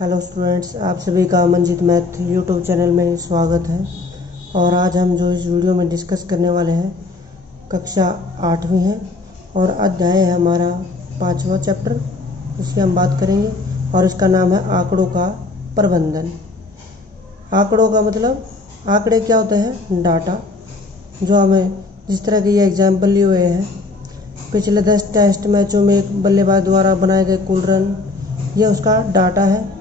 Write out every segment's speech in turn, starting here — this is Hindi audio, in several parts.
हेलो स्टूडेंट्स, आप सभी का मंजित मैथ यूट्यूब चैनल में स्वागत है। और आज हम जो इस वीडियो में डिस्कस करने वाले हैं कक्षा 8वीं है और अध्याय है हमारा 5वां चैप्टर, इसकी हम बात करेंगे और इसका नाम है आंकड़ों का प्रबंधन। आंकड़ों का मतलब आंकड़े क्या होते हैं? डाटा। जो हमें जिस तरह के ये एग्जाम्पल लिए हुए हैं, पिछले 10 टेस्ट मैचों में एक बल्लेबाज द्वारा बनाए गए कुल रन, ये उसका डाटा है।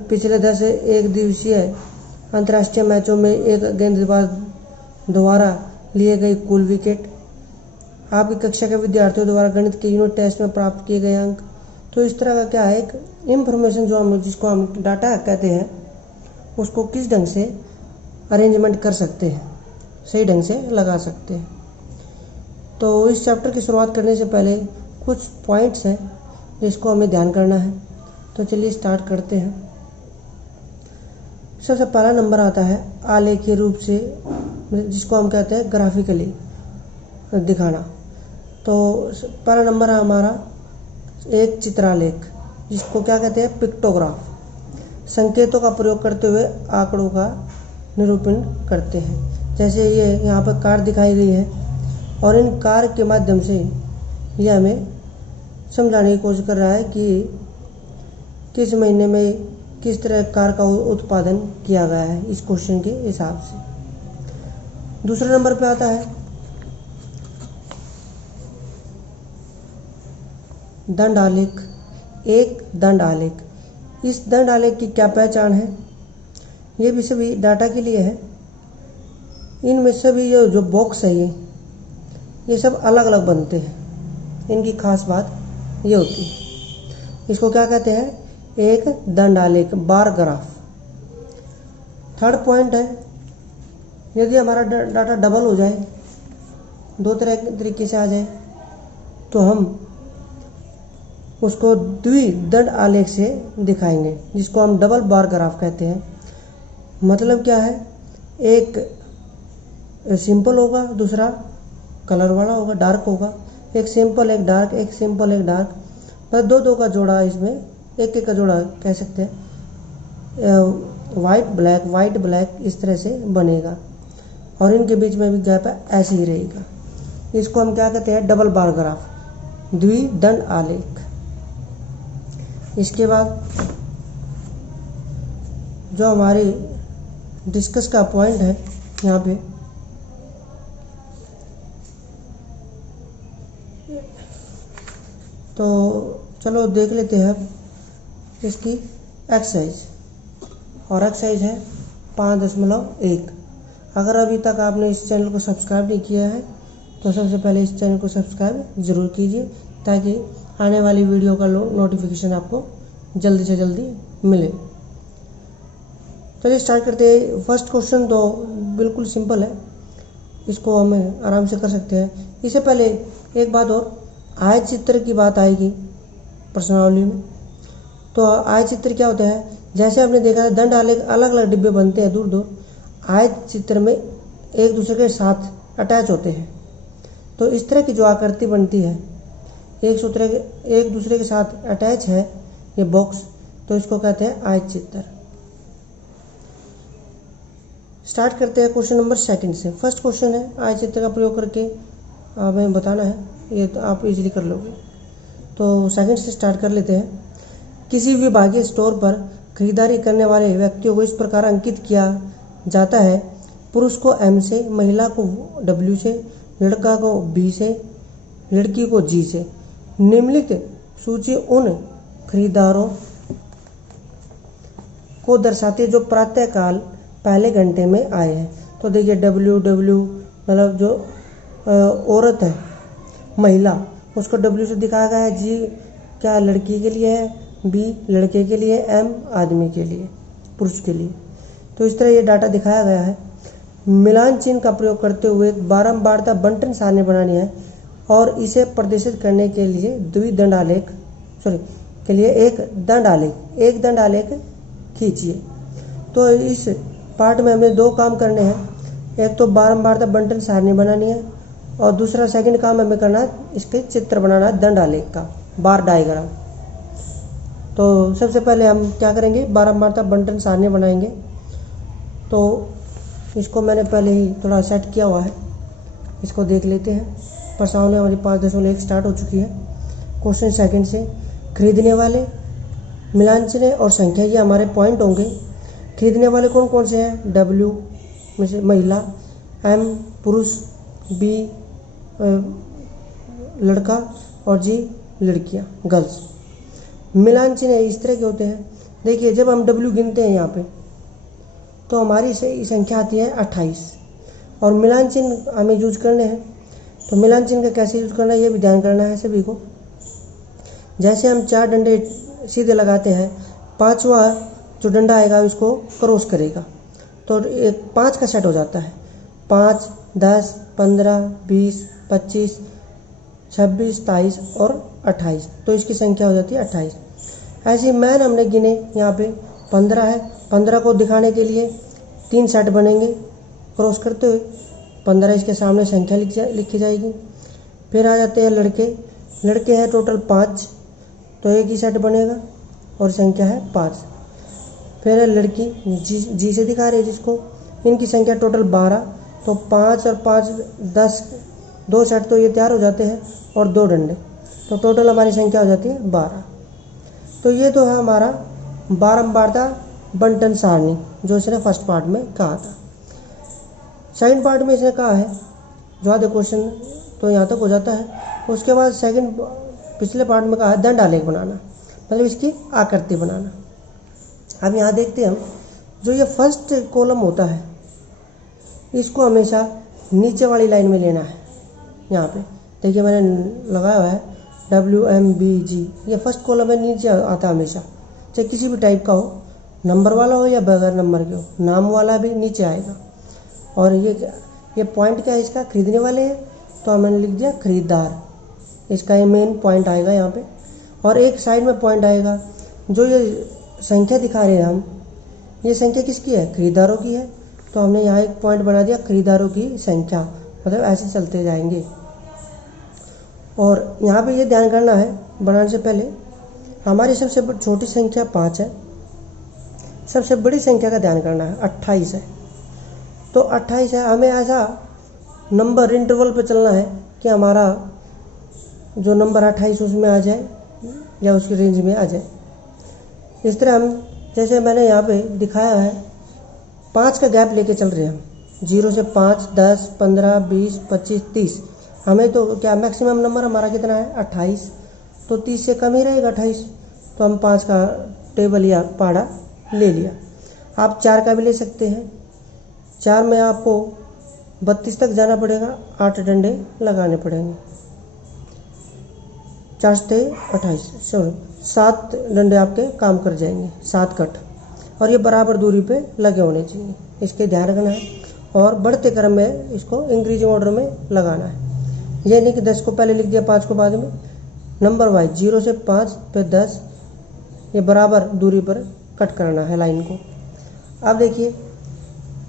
पिछले 10 एक दिवसीय अंतर्राष्ट्रीय मैचों में एक गेंदबाज द्वारा लिए गए कुल विकेट, आपकी कक्षा के विद्यार्थियों द्वारा गणित के यूनिट टेस्ट में प्राप्त किए गए अंक। तो इस तरह का क्या है, एक इंफॉर्मेशन जिसको हम डाटा कहते हैं, उसको किस ढंग से अरेंजमेंट कर सकते हैं, सही ढंग से लगा सकते हैं। तो इस चैप्टर की शुरुआत करने से पहले कुछ पॉइंट्स हैं जिसको हमें ध्यान करना है। तो चलिए स्टार्ट करते हैं। सबसे पहला नंबर आता है आलेखीय रूप से, जिसको हम कहते हैं ग्राफिकली दिखाना। तो पहला नंबर है हमारा एक चित्रालेख, जिसको क्या कहते हैं? पिक्टोग्राफ। संकेतों का प्रयोग करते हुए आंकड़ों का निरूपण करते हैं। जैसे ये यहाँ पर कार दिखाई गई है और इन कार के माध्यम से यह हमें समझाने की कोशिश कर रहा है कि किस महीने में किस तरह कार का उत्पादन किया गया है, इस क्वेश्चन के हिसाब से। दूसरे नंबर पे आता है दंड आलेख। एक दंड आलेख, इस दंड आलेख की क्या पहचान है? ये भी सभी डाटा के लिए है। इनमें सभी ये जो बॉक्स है ये सब अलग अलग बनते हैं। इनकी खास बात ये होती है, इसको क्या कहते हैं? एक दंड आलेख, बार ग्राफ। थर्ड पॉइंट है, यदि हमारा डाटा डबल हो जाए, दो तरीके से आ जाए, तो हम उसको द्विदंड आलेख से दिखाएंगे, जिसको हम डबल बार ग्राफ कहते हैं। मतलब क्या है? एक सिंपल होगा, दूसरा कलर वाला होगा, डार्क होगा। एक सिंपल एक डार्क, एक सिंपल एक डार्क, बस दो का जोड़ा, इसमें एक का जोड़ा कह सकते हैं। वाइट ब्लैक इस तरह से बनेगा और इनके बीच में भी गैप है, ऐसे ही रहेगा। इसको हम क्या कहते हैं? डबल बार ग्राफ, द्विदंड आलेख। इसके बाद जो हमारी डिस्कस का पॉइंट है यहाँ पे, तो चलो देख लेते हैं इसकी एक्सरसाइज। और एक्सरसाइज है 5.1। अगर अभी तक आपने इस चैनल को सब्सक्राइब नहीं किया है तो सबसे पहले इस चैनल को सब्सक्राइब ज़रूर कीजिए, ताकि आने वाली वीडियो का नोटिफिकेशन आपको जल्दी से जल्दी मिले। चलिए स्टार्ट करते हैं। फर्स्ट क्वेश्चन तो बिल्कुल सिंपल है, इसको हमें आराम से कर सकते हैं। इससे पहले एक बात और, आयत चित्र की बात आएगी प्रश्नावली में। तो आयत चित्र क्या होता है? जैसे आपने देखा है दंड आलेख अलग अलग डिब्बे बनते हैं दूर दूर, आयत चित्र में एक दूसरे के साथ अटैच होते हैं। तो इस तरह की जो आकृति बनती है, एक दूसरे के साथ अटैच है ये बॉक्स, तो इसको कहते हैं आयत चित्र। स्टार्ट करते हैं क्वेश्चन नंबर सेकंड से। फर्स्ट क्वेश्चन है, आयत चित्र का प्रयोग करके हमें बताना है, ये तो आप इजीली कर लोगे। तो सेकंड से स्टार्ट कर लेते हैं। किसी विभागीय स्टोर पर खरीदारी करने वाले व्यक्तियों को इस प्रकार अंकित किया जाता है: पुरुष को M से, महिला को W से, लड़का को B से, लड़की को G से। निम्नलिखित सूची उन खरीदारों को दर्शाती है जो प्रातःकाल पहले घंटे में आए हैं। तो देखिए W मतलब जो औरत है, महिला, उसको W से दिखाया गया है। G क्या लड़की के लिए है, B लड़के के लिए, M आदमी के लिए, पुरुष के लिए। तो इस तरह ये डाटा दिखाया गया है। मिलान चिन्ह का प्रयोग करते हुए बारंबारता बंटन सारणी बनानी है और इसे प्रदर्शित करने के लिए द्विदंड आलेख के लिए एक दंड आलेख खींचिए। तो इस पार्ट में हमें दो काम करने हैं। एक तो बारंबारता बंटन सारणी बनानी है और दूसरा सेकंड काम हमें करना है, इसके चित्र बनाना है दंड आलेख का, बार डायग्राम। तो सबसे पहले हम क्या करेंगे, बारंबारता बंटन सारणी बनाएंगे। तो इसको मैंने पहले ही थोड़ा सेट किया हुआ है, इसको देख लेते हैं। प्रश्नावली हमारी 5.1 स्टार्ट हो चुकी है। क्वेश्चन सेकंड से, खरीदने वाले, मिलांचने और संख्या, ये हमारे पॉइंट होंगे। खरीदने वाले कौन कौन से हैं, W में से महिला, M पुरुष, B लड़का और G लड़कियां गर्ल्स। मिलांचने इस तरह के होते हैं। देखिए जब हम W गिनते हैं यहाँ पे तो हमारी संख्या आती है 28 और मिलांचन हमें यूज करने हैं। तो मिलांचन का कैसे यूज करना है ये भी ध्यान करना है सभी को। जैसे हम 4 डंडे सीधे लगाते हैं, 5वां जो डंडा आएगा उसको क्रॉस करेगा तो एक 5 का सेट हो जाता है। 5, 10, 15, 20, 25, 26, 23 और 28, तो इसकी संख्या हो जाती है 28। ऐसे मैन हमने गिने, यहाँ पे 15 है। 15 को दिखाने के लिए 3 सेट बनेंगे क्रॉस करते हुए। 15 इसके सामने संख्या लिखी जाएगी। फिर आ जाते हैं लड़के। लड़के हैं टोटल 5, तो एक ही सेट बनेगा और संख्या है 5। फिर है लड़की, जी से दिखा रही है जिसको, इनकी संख्या टोटल 12, तो 5 और 5 10, 2 सेट तो ये तैयार हो जाते हैं और 2 डंडे, तो टोटल हमारी संख्या हो जाती है 12। तो ये तो है हमारा बारंबारता बंटन सारणी जो इसने फर्स्ट पार्ट में कहा था। सेकंड पार्ट में इसने कहा है जो आधे क्वेश्चन तो यहाँ तक हो जाता है। उसके बाद सेकंड पिछले पार्ट में कहा है दंड आलेख बनाना, मतलब इसकी आकृति बनाना। अब यहाँ देखते हैं हम, जो ये फर्स्ट कॉलम होता है इसको हमेशा नीचे वाली लाइन में लेना है। यहाँ पे देखिए मैंने लगाया हुआ है WMBG, ये फर्स्ट कॉलम है, नीचे आता है हमेशा, चाहे किसी भी टाइप का हो, नंबर वाला हो या बगैर नंबर के हो, नाम वाला भी नीचे आएगा। और ये पॉइंट क्या है इसका, खरीदने वाले हैं तो हमने लिख दिया खरीदार, इसका ये मेन पॉइंट आएगा यहाँ पे। और एक साइड में पॉइंट आएगा, जो ये संख्या दिखा रहे हैं हम, ये संख्या किसकी है, खरीदारों की है, तो हमने यहाँ एक पॉइंट बना दिया खरीदारों की संख्या, मतलब ऐसे चलते जाएंगे। और यहाँ पे ये ध्यान करना है बनाने से पहले, हमारी सबसे छोटी संख्या 5 है, सबसे बड़ी संख्या का ध्यान करना है 28 है। तो 28 है, हमें ऐसा नंबर इंटरवल पे चलना है कि हमारा जो नंबर 28 उसमें आ जाए या उसकी रेंज में आ जाए। इस तरह हम, जैसे मैंने यहाँ पे दिखाया है, 5 का गैप लेके चल रहे हैं हम, 0 से 5, 10, 15, 20, 25, 30। हमें तो क्या मैक्सिमम नंबर हमारा कितना है 28, तो 30 से कम ही रहेगा 28, तो हम 5 का टेबल या पहाड़ा ले लिया। आप 4 का भी ले सकते हैं। 4 में आपको 32 तक जाना पड़ेगा, 8 डंडे लगाने पड़ेंगे। 4 से 28, 7 डंडे आपके काम कर जाएंगे, 7 कट, और ये बराबर दूरी पे लगे होने चाहिए, इसके ध्यान रखना है। और बढ़ते क्रम में इसको इंक्रीजिंग ऑर्डर में लगाना है, ये नहीं कि 10 को पहले लिख दिया 5 को बाद में, नंबर वाइज 0 से 5 पे 10, ये बराबर दूरी पर कट करना है लाइन को। अब देखिए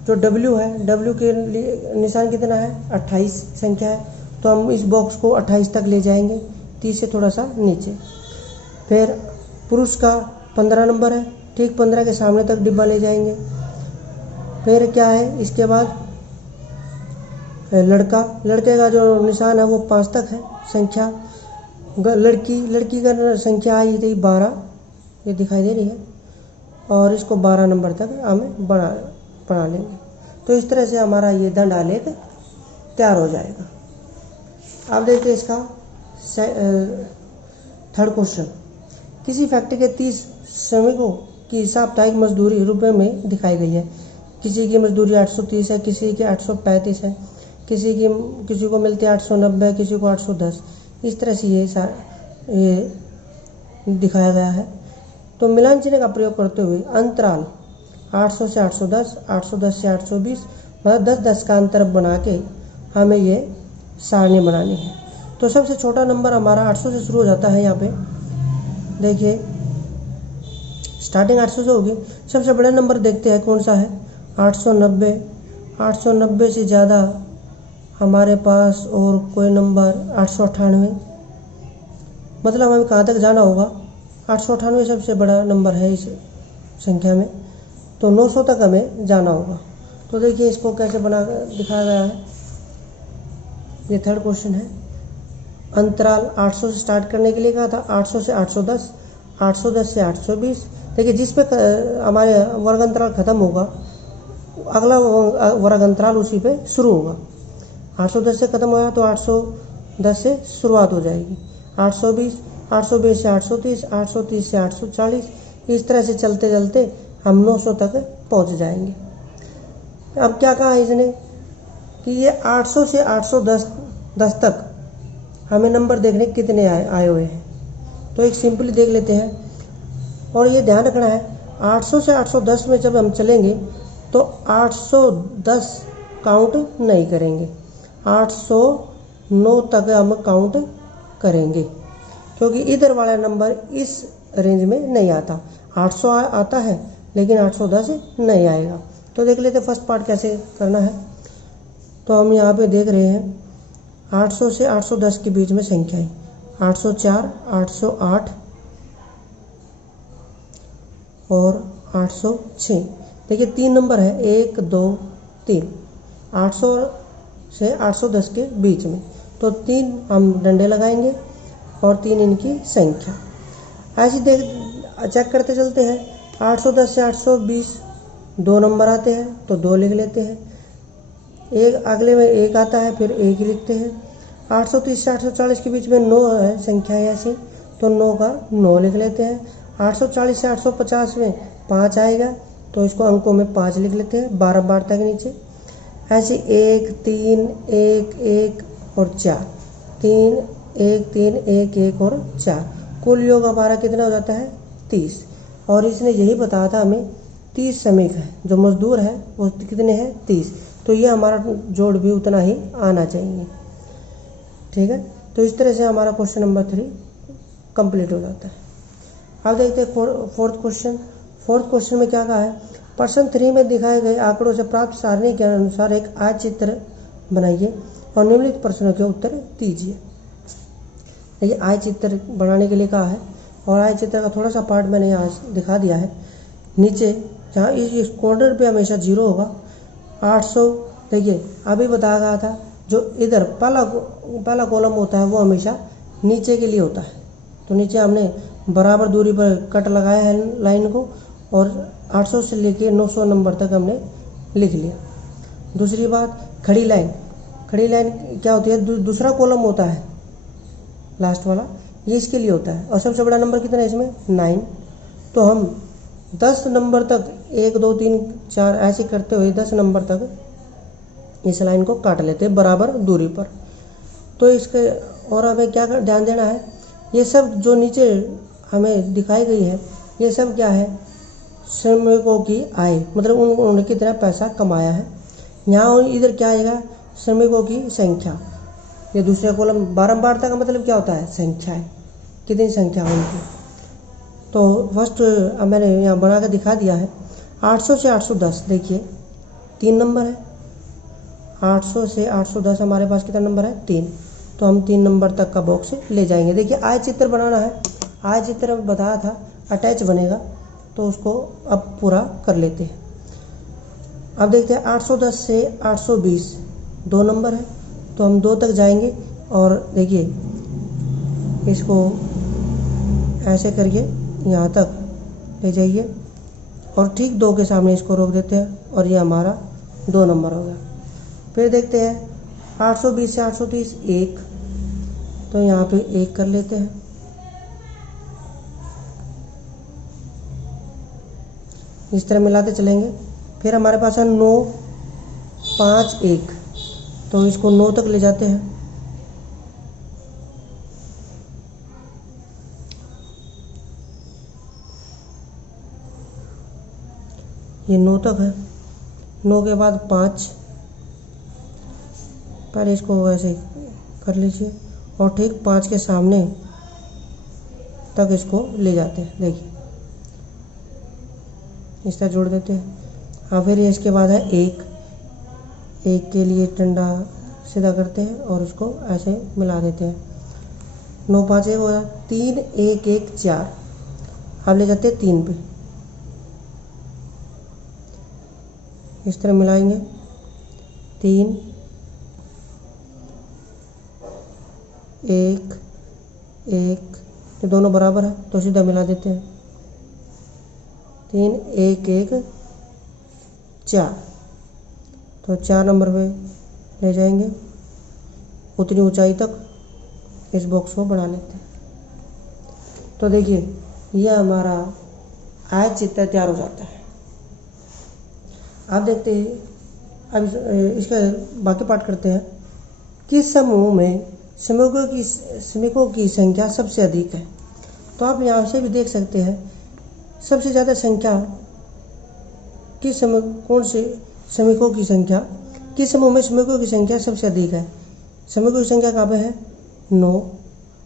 जो W है, W के लिए निशान कितना है 28 संख्या है, तो हम इस बॉक्स को 28 तक ले जाएंगे, 30 से थोड़ा सा नीचे। फिर पुरुष का 15 नंबर है, ठीक 15 के सामने तक डिब्बा ले जाएंगे। फिर क्या है इसके बाद लड़के का जो निशान है वो 5 तक है संख्या। लड़की का संख्या आई थी 12, ये दिखाई दे रही है, और इसको 12 नंबर तक हमें बना लेंगे। तो इस तरह से हमारा ये दंड आलेख तैयार हो जाएगा। अब देखते हैं इसका थर्ड क्वेश्चन। किसी फैक्ट्री के 30 श्रमिकों की साप्ताहिक मजदूरी रुपए में दिखाई गई है। किसी की मजदूरी 830 है, किसी की 835 है, किसी को मिलती है 890, किसी को 810। इस तरह से ये दिखाया गया है। तो मिलान चिन्ह का प्रयोग करते हुए अंतराल 800 से 810, 810 से 820, मतलब 10-10 का अंतर बना के हमें ये सारणी बनानी है। तो सबसे छोटा नंबर हमारा 800 से शुरू हो जाता है। यहाँ पे देखिए स्टार्टिंग 800 से होगी। सबसे बड़ा नंबर देखते हैं कौन सा है, 890। 890 से ज़्यादा हमारे पास और कोई नंबर 898, मतलब हमें कहाँ तक जाना होगा 898 सबसे बड़ा नंबर है इस संख्या में, तो 900 तक हमें जाना होगा। तो देखिए इसको कैसे बना दिखाया गया है। ये थर्ड क्वेश्चन है। अंतराल 800 से स्टार्ट करने के लिए कहा था, 800 से 810, 810 से 820। देखिए जिस पे हमारे वर्ग अंतराल खत्म होगा, अगला वर्ग अंतराल उसी पे शुरू होगा। 810 से खत्म होगा तो 810 से शुरुआत हो जाएगी। 820, 820 से 830, 830 से 840, इस तरह से चलते चलते हम 900 तक पहुंच जाएंगे। अब क्या कहा इसने कि ये 800 से 810 तक हमें नंबर देखने कितने आए हुए हैं। तो एक सिंपली देख लेते हैं। और ये ध्यान रखना है, 800 से 810 में जब हम चलेंगे तो 810 काउंट नहीं करेंगे, 809 तक हम काउंट करेंगे, क्योंकि इधर वाला नंबर इस रेंज में नहीं आता। 800 आता है लेकिन 810 नहीं आएगा। तो देख लेते फर्स्ट पार्ट कैसे करना है। तो हम यहाँ पे देख रहे हैं 800 से 810 के बीच में संख्याएं 804, 808 और 806। देखिए 3 नंबर है, 1, 2, 3, 800 से 810 के बीच में। तो 3 हम डंडे लगाएंगे और 3 इनकी संख्या। ऐसे चेक करते चलते हैं। 810 से 820 2 नंबर आते हैं तो 2 लिख लेते हैं। एक अगले में 1 आता है, फिर 1 ही लिखते हैं। 830 से 840 के बीच में 9 है संख्याएं ऐसी, तो 9 का 9 लिख लेते हैं। 840 से 850 में 5 आएगा तो इसको अंकों में 5 लिख लेते हैं 12 बार तक नीचे। ऐसे 1, 3, 1, 1 और 4, 3, 1, 3, 1, 1 और 4, कुल योग हमारा कितना हो जाता है 30। और इसने यही बताया था हमें 30 श्रमिक है, जो मजदूर है वो कितने हैं 30। तो ये हमारा जोड़ भी उतना ही आना चाहिए। ठीक है, तो इस तरह से हमारा क्वेश्चन नंबर 3 कंप्लीट हो जाता है। अब देखते हैं फोर्थ क्वेश्चन। फोर्थ क्वेश्चन में क्या कहा है, प्रश्न 3 में दिखाए गए आंकड़ों से प्राप्त सारणी के अनुसार एक आयतचित्र बनाइए और निम्नलिखित प्रश्नों के उत्तर दीजिए। देखिए आयतचित्र बनाने के लिए कहा है और आयतचित्र का थोड़ा सा पार्ट मैंने यहाँ दिखा दिया है। नीचे जहाँ इस कॉर्नर पे हमेशा 0 होगा। 800 देखिए अभी बताया गया था, जो इधर पहला कॉलम होता है वो हमेशा नीचे के लिए होता है। तो नीचे हमने बराबर दूरी पर कट लगाया है लाइन को और 800 से लेके 900 नंबर तक हमने लिख लिया। दूसरी बात, खड़ी लाइन क्या होती है, दूसरा कॉलम होता है लास्ट वाला, ये इसके लिए होता है। और सबसे बड़ा नंबर कितना है इसमें 9। तो हम 10 नंबर तक 1, 2, 3, 4 ऐसे करते हुए 10 नंबर तक इस लाइन को काट लेते हैं बराबर दूरी पर। तो इसके और हमें क्या ध्यान देना है, ये सब जो नीचे हमें दिखाई गई है ये सब क्या है, श्रमिकों की आय, मतलब उन्होंने कितना पैसा कमाया है। यहाँ इधर क्या आएगा, श्रमिकों की संख्या। ये दूसरे कॉलम बारंबारता का मतलब क्या होता है, संख्या है, कितनी संख्या है उनकी। तो फर्स्ट मैंने यहाँ बना कर दिखा दिया है। 800 से 810 देखिए 3 नंबर है। 800 से 810 हमारे पास कितना नंबर है 3। तो हम 3 नंबर तक का बॉक्स ले जाएंगे। देखिए आयतचित्र बनाना है, आयतचित्र बताया था अटैच बनेगा, तो उसको अब पूरा कर लेते हैं। अब देखते हैं 810 से 820 2 नंबर है, तो हम 2 तक जाएंगे और देखिए इसको ऐसे करके यहाँ तक ले जाइए और ठीक 2 के सामने इसको रोक देते हैं और ये हमारा 2 नंबर हो गया। फिर देखते हैं 820 से 830 1, तो यहाँ पे 1 कर लेते हैं। इस तरह मिलाते चलेंगे। फिर हमारे पास है 9, 5, 1, तो इसको 9 तक ले जाते हैं। ये 9 तक है। 9 के बाद 5, पहले इसको ऐसे कर लीजिए और ठीक 5 के सामने तक इसको ले जाते हैं। देखिए इस तरह जोड़ देते हैं। हाँ, फिर इसके बाद है 1 के लिए डंडा सीधा करते हैं और उसको ऐसे मिला देते हैं। 9, 5, 1 हो गया। 3, 1, 1, 4, अब ले जाते हैं 3 पे, इस तरह मिलाएंगे 3 1 1, ये दोनों बराबर है तो सीधा मिला देते हैं 3 1 1 4, तो 4 नंबर पे ले जाएंगे, उतनी ऊंचाई तक इस बॉक्स को बढ़ा लेते हैं। तो देखिए यह हमारा आयत चित्र तैयार हो जाता है। आप देखते हैं, अब इसका बाकी पार्ट करते हैं। किस समूह में श्रमिकों की संख्या सबसे अधिक है? तो आप यहाँ से भी देख सकते हैं सबसे ज़्यादा संख्या किस समूह, कौन से श्रमिकों की संख्या, किस समूह में श्रमिकों की संख्या सबसे अधिक है? श्रमिकों की संख्या कहाँ पे है? 9,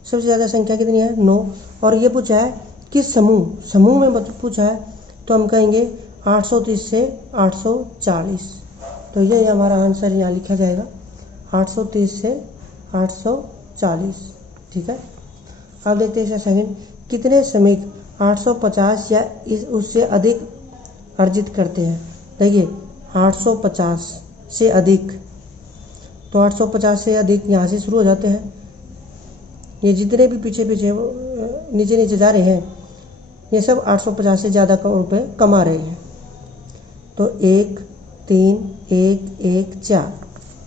सबसे ज़्यादा संख्या कितनी है? 9। और ये पूछा है किस समूह में मतलब पूछा है, तो हम कहेंगे 830 से 840। तो ये हमारा आंसर यहाँ लिखा जाएगा 830 से 840, ठीक है। अब देखते हैं सेकंड, कितने श्रमिक 850 या उससे अधिक अर्जित करते हैं? देखिए 850 से अधिक, तो 850 से अधिक यहाँ से शुरू हो जाते हैं। ये जितने भी पीछे नीचे नीचे जा रहे हैं ये सब 850 से ज़्यादा रुपये कमा रहे हैं। तो 1 3 1 1 4,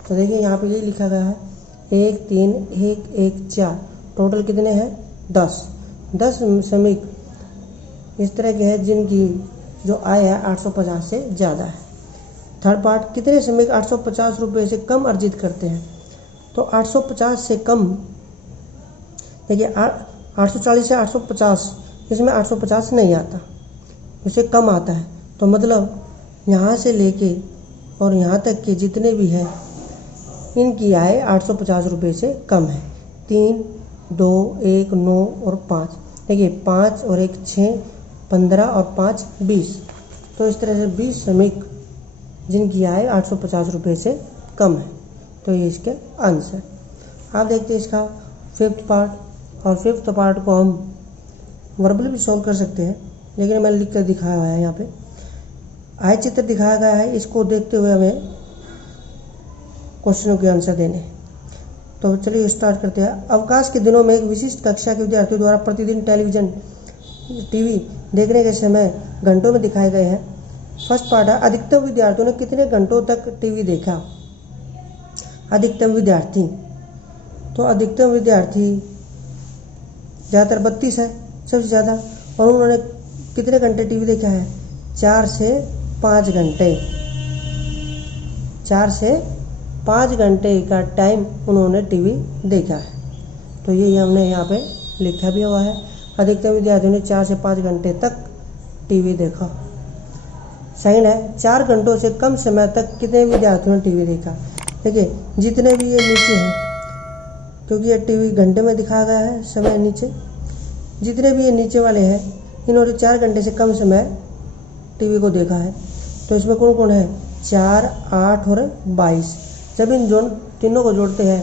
तो देखिए यहाँ पे ये लिखा गया है 1 3 1 1 4, टोटल कितने हैं? 10 श्रमिक इस तरह के हैं जिनकी जो आय है 850 से ज़्यादा है। थर्ड पार्ट, कितने श्रमिक 850 रुपये से कम अर्जित करते हैं? तो 850 से कम, देखिए 840 से 850, इसमें 850 नहीं आता, इससे कम आता है। तो मतलब यहाँ से लेके और यहाँ तक के जितने भी हैं इनकी आय 850 रुपये से कम है। 3 2 1 9 और 5, देखिए 5 और 1 6, 15 और 5 20, तो इस तरह से 20 श्रमिक जिनकी आय 850 रुपये से कम है। तो ये इसके आंसर। आप देखते हैं इसका फिफ्थ पार्ट, और फिफ्थ पार्ट को हम वर्बल भी सॉल्व कर सकते हैं, लेकिन मैंने लिख कर दिखाया हुआ है यहाँ पे। आय चित्र दिखाया गया है, इसको देखते हुए हमें क्वेश्चनों के आंसर देने। तो चलिए स्टार्ट करते हैं। अवकाश के दिनों में एक विशिष्ट कक्षा के विद्यार्थियों द्वारा प्रतिदिन टीवी देखने के समय घंटों में दिखाए गए हैं। फर्स्ट पार्ट है, अधिकतम विद्यार्थियों ने कितने घंटों तक टीवी देखा? अधिकतम विद्यार्थी, तो अधिकतम विद्यार्थी ज़्यादातर 32 है सबसे ज़्यादा, और उन्होंने कितने घंटे टीवी देखा है? 4 से 5 घंटे, 4 से 5 घंटे का टाइम उन्होंने टीवी देखा है। तो ये हमने यहाँ पे लिखा भी हुआ है, अधिकतम विद्यार्थियों ने 4 से 5 घंटे तक टीवी देखा। सेकंड है, 4 घंटों से कम समय तक कितने विद्यार्थियों ने टीवी देखा? देखिए जितने भी ये नीचे हैं, क्योंकि ये टीवी घंटे में दिखाया गया है समय नीचे, जितने भी ये नीचे वाले हैं इन्होंने 4 घंटे से कम समय टीवी को देखा है। तो इसमें कौन कौन है? 4 8 और 22। जब इन तीनों को जोड़ते हैं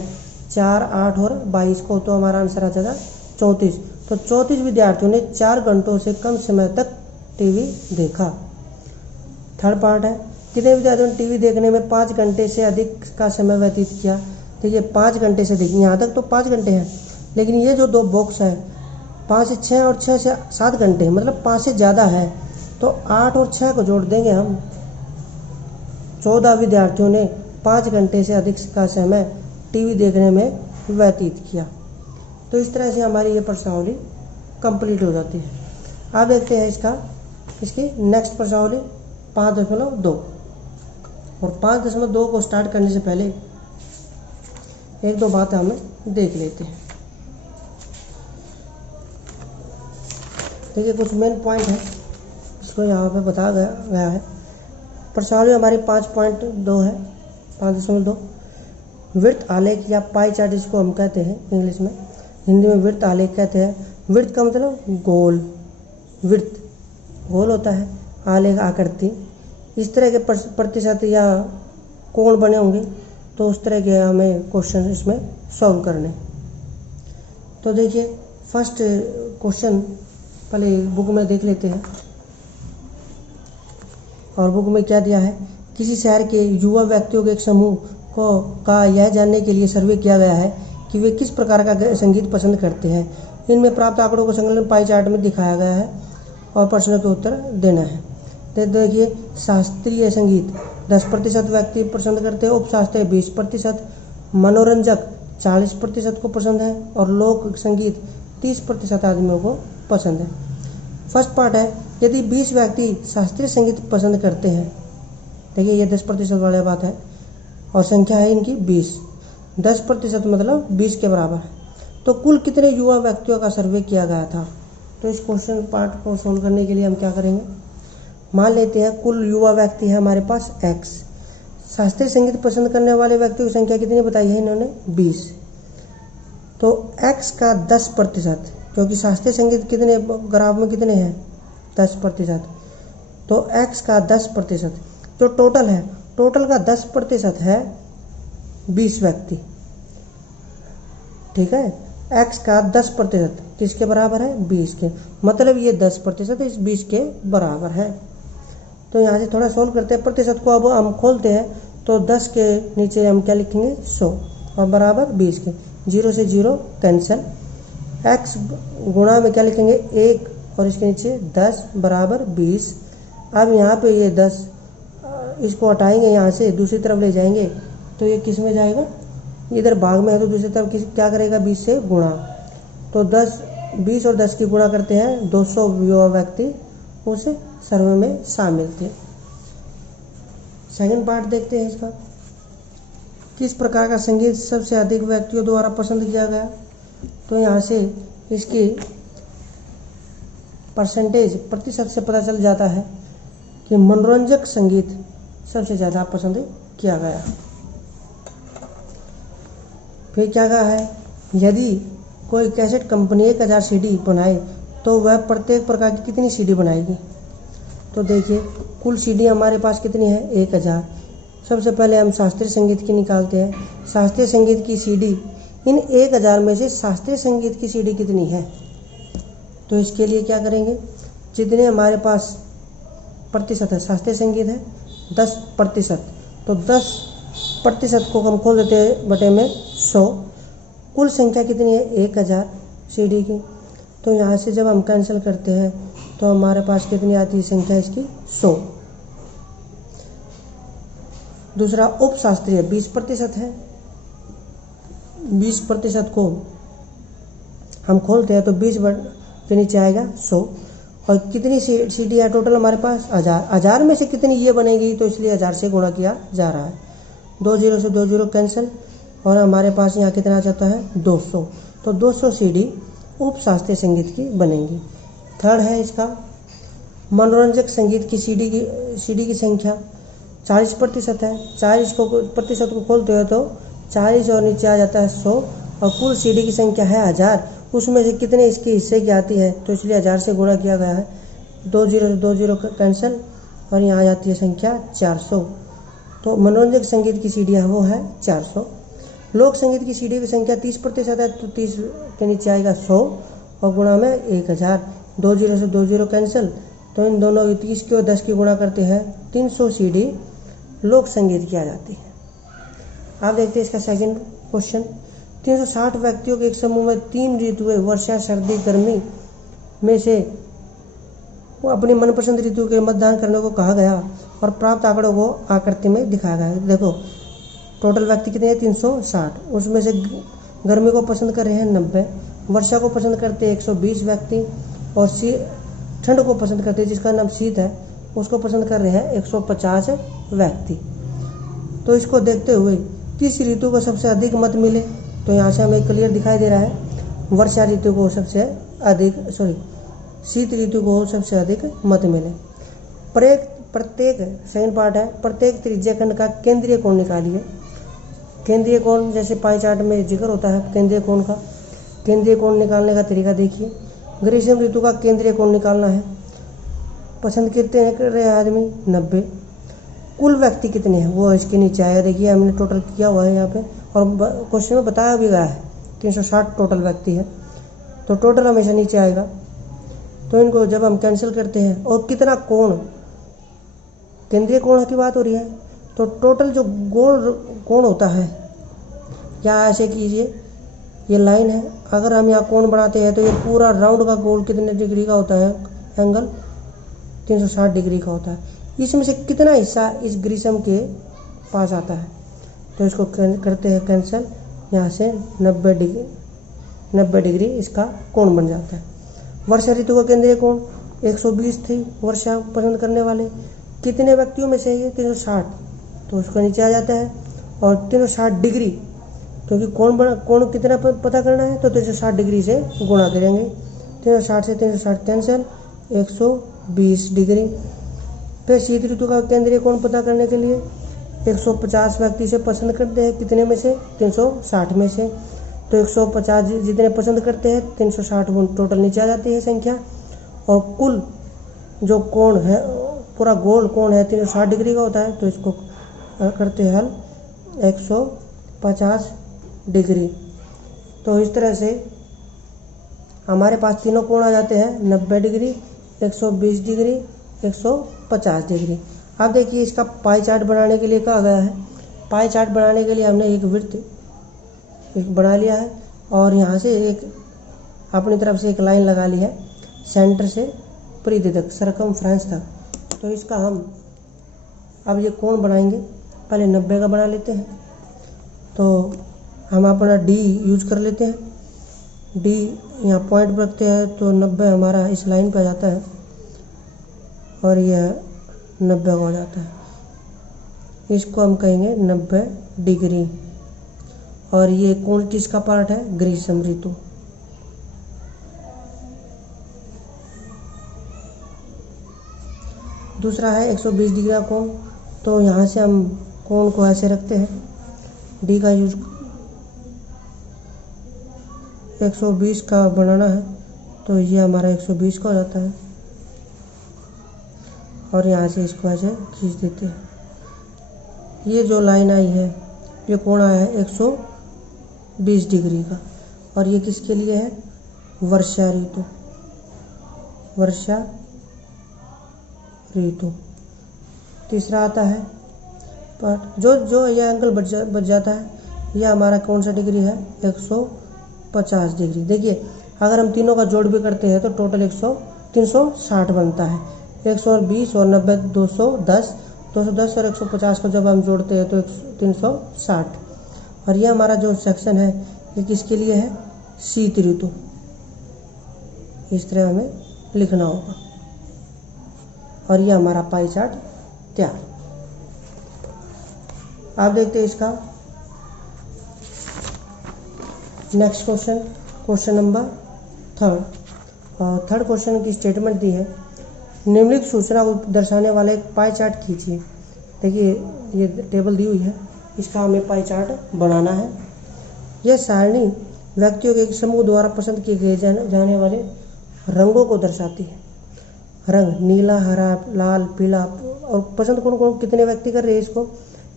4 8 और 22 को, तो हमारा आंसर आ जाएगा 34। तो 34 विद्यार्थियों ने 4 घंटों से कम समय तक टीवी देखा। थर्ड पार्ट है, कितने विद्यार्थियों ने टीवी देखने में 5 घंटे से अधिक का समय व्यतीत किया? देखिए 5 घंटे से अधिक, यहाँ तक तो 5 घंटे हैं, लेकिन ये जो 2 बॉक्स है 5 से 6 और 6 से 7 घंटे, मतलब 5 से ज़्यादा है। तो 8 और 6 को जोड़ देंगे हम, 14 विद्यार्थियों ने 5 घंटे से अधिक का समय टीवी देखने में व्यतीत किया। तो इस तरह से हमारी ये प्रश्नावली कंप्लीट हो जाती है। अब देखते हैं इसकी नेक्स्ट प्रश्नावली 5.2। और 5.2 को स्टार्ट करने से पहले 1-2 बातें हमें देख लेते हैं। देखिए कुछ मेन पॉइंट है, इसको यहाँ पे बताया गया है। प्रश्नावली हमारी 5.2 है, 5.2। वृत्त आलेख या पाई चार्ट जिसको हम कहते हैं इंग्लिश में, हिंदी में वृत्त आलेख कहते हैं। वृत्त का मतलब गोल, वृत्त गोल होता है, आलेख आकृति। इस तरह के प्रतिशत या कोण बने होंगे, तो उस तरह के हमें क्वेश्चन इसमें सॉल्व करने। तो देखिए फर्स्ट क्वेश्चन पहले बुक में देख लेते हैं। और बुक में क्या दिया है, किसी शहर के युवा व्यक्तियों के एक समूह का यह जानने के लिए सर्वे किया गया है कि वे किस प्रकार का संगीत पसंद करते हैं। इनमें प्राप्त आंकड़ों को संकलन पाई चार्ट में दिखाया गया है और प्रश्नों के उत्तर देना है। देखिए, शास्त्रीय संगीत 10% व्यक्ति पसंद करते हैं, उपशास्त्रीय 20%, मनोरंजक 40% को पसंद है और लोक संगीत 30% आदमियों को पसंद है। फर्स्ट पार्ट है, यदि 20 व्यक्ति शास्त्रीय संगीत पसंद करते हैं, देखिए ये 10% वाली बात है और संख्या है इनकी 20, 10% मतलब 20 के बराबर है, तो कुल कितने युवा व्यक्तियों का सर्वे किया गया था। तो इस क्वेश्चन पार्ट को सोल्व करने के लिए हम क्या करेंगे, मान लेते हैं कुल युवा व्यक्ति है हमारे पास x, शास्त्रीय संगीत पसंद करने वाले व्यक्तियों की संख्या कितनी बताई है इन्होंने 20, तो x का 10%, क्योंकि शास्त्रीय संगीत कितने ग्राफ में कितने हैं 10%, तो x का 10% जो टोटल है, टोटल का 10% है 20 व्यक्ति, ठीक है। x का 10% किसके बराबर है 20 के, मतलब ये 10% इस 20 के बराबर है। तो यहाँ से थोड़ा सोल्व करते हैं, प्रतिशत को अब हम खोलते हैं तो 10 के नीचे हम क्या लिखेंगे 100 और बराबर 20 के, 0 से 0 कैंसिल, x गुणा में क्या लिखेंगे 1 और इसके नीचे 10 बराबर 20। अब यहाँ पे ये 10 इसको हटाएंगे, यहाँ से दूसरी तरफ ले जाएंगे तो ये किस में जाएगा, इधर भाग में है तो दूसरी तरफ क्या करेगा 20 से गुणा, तो 20 और 10 की गुणा करते हैं 200 युवा व्यक्ति उस सर्वे में शामिल थे। सेकंड पार्ट देखते हैं इसका, किस प्रकार का संगीत सबसे अधिक व्यक्तियों द्वारा पसंद किया गया। तो यहाँ से इसकी परसेंटेज प्रतिशत से पता चल जाता है कि मनोरंजक संगीत सबसे ज़्यादा पसंद किया गया। फिर क्या कहा है, यदि कोई कैसेट कंपनी 1000 सीडी बनाए तो वह प्रत्येक प्रकार की कितनी सीडी बनाएगी। तो देखिए कुल सीडी हमारे पास कितनी है 1000। सबसे पहले हम शास्त्रीय संगीत की निकालते हैं, शास्त्रीय संगीत की सीडी, इन 1000 में से शास्त्रीय संगीत की सीडी कितनी है। तो इसके लिए क्या करेंगे, जितने हमारे पास प्रतिशत है, शास्त्रीय संगीत है 10%, तो 10% को हम खोल देते हैं बटे में 100, कुल संख्या कितनी है 1000 सीडी की। तो यहाँ से जब हम कैंसिल करते हैं तो हमारे पास कितनी आती है संख्या इसकी 100। दूसरा उपशास्त्रीय 20% है, 20% को हम खोलते हैं तो 20 के नीचे आएगा 100 और कितनी सीडी है टोटल हमारे पास 1000 में से कितनी ये बनेगी, तो इसलिए 1000 से गुणा किया जा रहा है। 20 से 20 कैंसिल और हमारे पास यहाँ कितना आ जाता है 200, तो 200 सीडी उपशास्त्रीय संगीत की बनेगी। थर्ड है इसका मनोरंजक संगीत की सीडी की संख्या 40% है, 40% को खोलते हो तो 40 और नीचे आ जाता है 100 और कुल सीडी की संख्या है 1000, उसमें से कितने इसके हिस्से की आती है, तो इसलिए 1000 से गुणा किया गया है। 20 से 20 कैंसिल और यहाँ आ जाती है संख्या 400, तो मनोरंजक संगीत की सीडियाँ वो है 400। लोक संगीत की सीडी की संख्या 30% है, तो 30 के नीचे आएगा 100 और गुणा में 1000। 20 से 20 कैंसिल, तो इन दोनों 30 की और 10 की गुणा करते हैं 300 सीडी लोक संगीत की आ जाती है। आप देखते हैं इसका सेकंड क्वेश्चन, 360 व्यक्तियों के एक समूह में 3 ऋतुएं वर्षा सर्दी गर्मी में से वो अपनी मनपसंद ऋतु के मतदान करने को कहा गया और प्राप्त आंकड़ों को आकृति में दिखाया गया है। देखो टोटल व्यक्ति कितने हैं 360, उसमें से गर्मी को पसंद कर रहे हैं 90, वर्षा को पसंद करते हैं 120 व्यक्ति और ठंड को पसंद करते हैं जिसका नाम शीत है उसको पसंद कर रहे हैं 150 व्यक्ति। तो इसको देखते हुए किस ऋतु को सबसे अधिक मत मिले, तो यहाँ से हमें क्लियर दिखाई दे रहा है वर्षा ऋतु को सबसे अधिक शीत ऋतु को सबसे अधिक मत मिले। प्रत्येक सेकंड पार्ट है, प्रत्येक त्रिज्या खंड का केंद्रीय कोण निकालिए। केंद्रीय कोण जैसे पाई चार्ट में जिक्र होता है केंद्रीय कोण का, केंद्रीय कोण निकालने का तरीका देखिए। ग्रीष्म ऋतु का केंद्रीय कोण निकालना है, पसंद कितने कर रहे हैं आदमी 90, कुल व्यक्ति कितने हैं वो इसके नीचे आया, देखिए हमने टोटल किया हुआ है यहाँ पे और क्वेश्चन में बताया भी गया है 360 टोटल व्यक्ति है, तो टोटल हमेशा नीचे आएगा। तो इनको जब हम कैंसिल करते हैं, और कितना कोण, केंद्रीय कोण की बात हो रही है, तो टोटल जो गोल कोण होता है, या ऐसे कीजिए ये लाइन है, अगर हम यहाँ कोण बनाते हैं तो ये पूरा राउंड का गोल कितने डिग्री का होता है, एंगल 360 डिग्री का होता है। इसमें से कितना हिस्सा इस ग्रीष्म के पास आता है, तो इसको करते हैं कैंसिल, यहाँ से 90 डिग्री इसका कोण बन जाता है। वर्षा ऋतु का केंद्रीय कोण 120 थी, वर्षा पसंद करने वाले कितने व्यक्तियों में से ये 360, तो उसका नीचे आ जाता है। और 360 डिग्री, क्योंकि कोण कितना पता करना है, तो 360 डिग्री से गुणा करेंगे। 360 से 360 कैंसिल, 120 डिग्री। फिर शीत ऋतु का केंद्रीय कोण पता करने के लिए 150 व्यक्ति से पसंद करते हैं, कितने में से, 360 में से, तो 150 जितने पसंद करते हैं 360 टोटल नीचे आ जाती है संख्या। और कुल जो कोण है, पूरा गोल कोण है 360 डिग्री का होता है, तो इसको करते हैं हल 150 डिग्री। तो इस तरह से हमारे पास तीनों कोण आ जाते हैं, 90 डिग्री, 120 डिग्री, 150 डिग्री। अब देखिए इसका पाई चार्ट बनाने के लिए कहा गया है। पाई चार्ट बनाने के लिए हमने एक वृत्त एक बना लिया है, और यहाँ से एक अपनी तरफ से एक लाइन लगा ली है, सेंटर से परिधि तक, सरकमफ्रेंस तक। तो इसका हम अब ये कोण बनाएंगे, पहले 90 का बना लेते हैं। तो हम अपना डी यूज कर लेते हैं, डी यहाँ पॉइंट रखते हैं, तो 90 हमारा इस लाइन पे आ जाता है, और यह 90 हो जाता है। इसको हम कहेंगे 90 डिग्री। और ये कोण किसका पार्ट है, ग्रीष्म ऋतु। दूसरा है 120 डिग्री का कोण, तो यहाँ से हम कोण को ऐसे रखते हैं, डी का यूज 120 का बनाना है, तो ये हमारा 120 का हो जाता है, और यहाँ से इसको ऐसे खींच देते हैं। ये जो लाइन आई है, ये कोण आया है 120 डिग्री का, और ये किसके लिए है, वर्षा ऋतु, वर्षा ऋतु। तीसरा आता है पर जो ये एंगल बच जाता है, यह हमारा कौन सा डिग्री है, 150 डिग्री। देखिए अगर हम तीनों का जोड़ भी करते हैं तो टोटल 360 बनता है। 120 और 90 210, 210 और 150 को जब हम जोड़ते हैं तो 360। और यह हमारा जो सेक्शन है ये किसके लिए है, शीत ऋतु। इस तरह हमें लिखना होगा, और यह हमारा पाई चार्ट तैयार। आप देखते हैं इसका नेक्स्ट क्वेश्चन, क्वेश्चन नंबर 3। और थर्ड क्वेश्चन की स्टेटमेंट दी है, निम्नलिखित सूचना को दर्शाने वाला एक पाई चार्ट खींचिए। देखिए ये टेबल दी हुई है, इसका हमें पाई चार्ट बनाना है। यह सारणी व्यक्तियों के एक समूह द्वारा पसंद किए गए जाने वाले रंगों को दर्शाती है। रंग नीला, हरा, लाल, पीला, और पसंद कौन कौन कितने व्यक्ति कर रहे हैं इसको,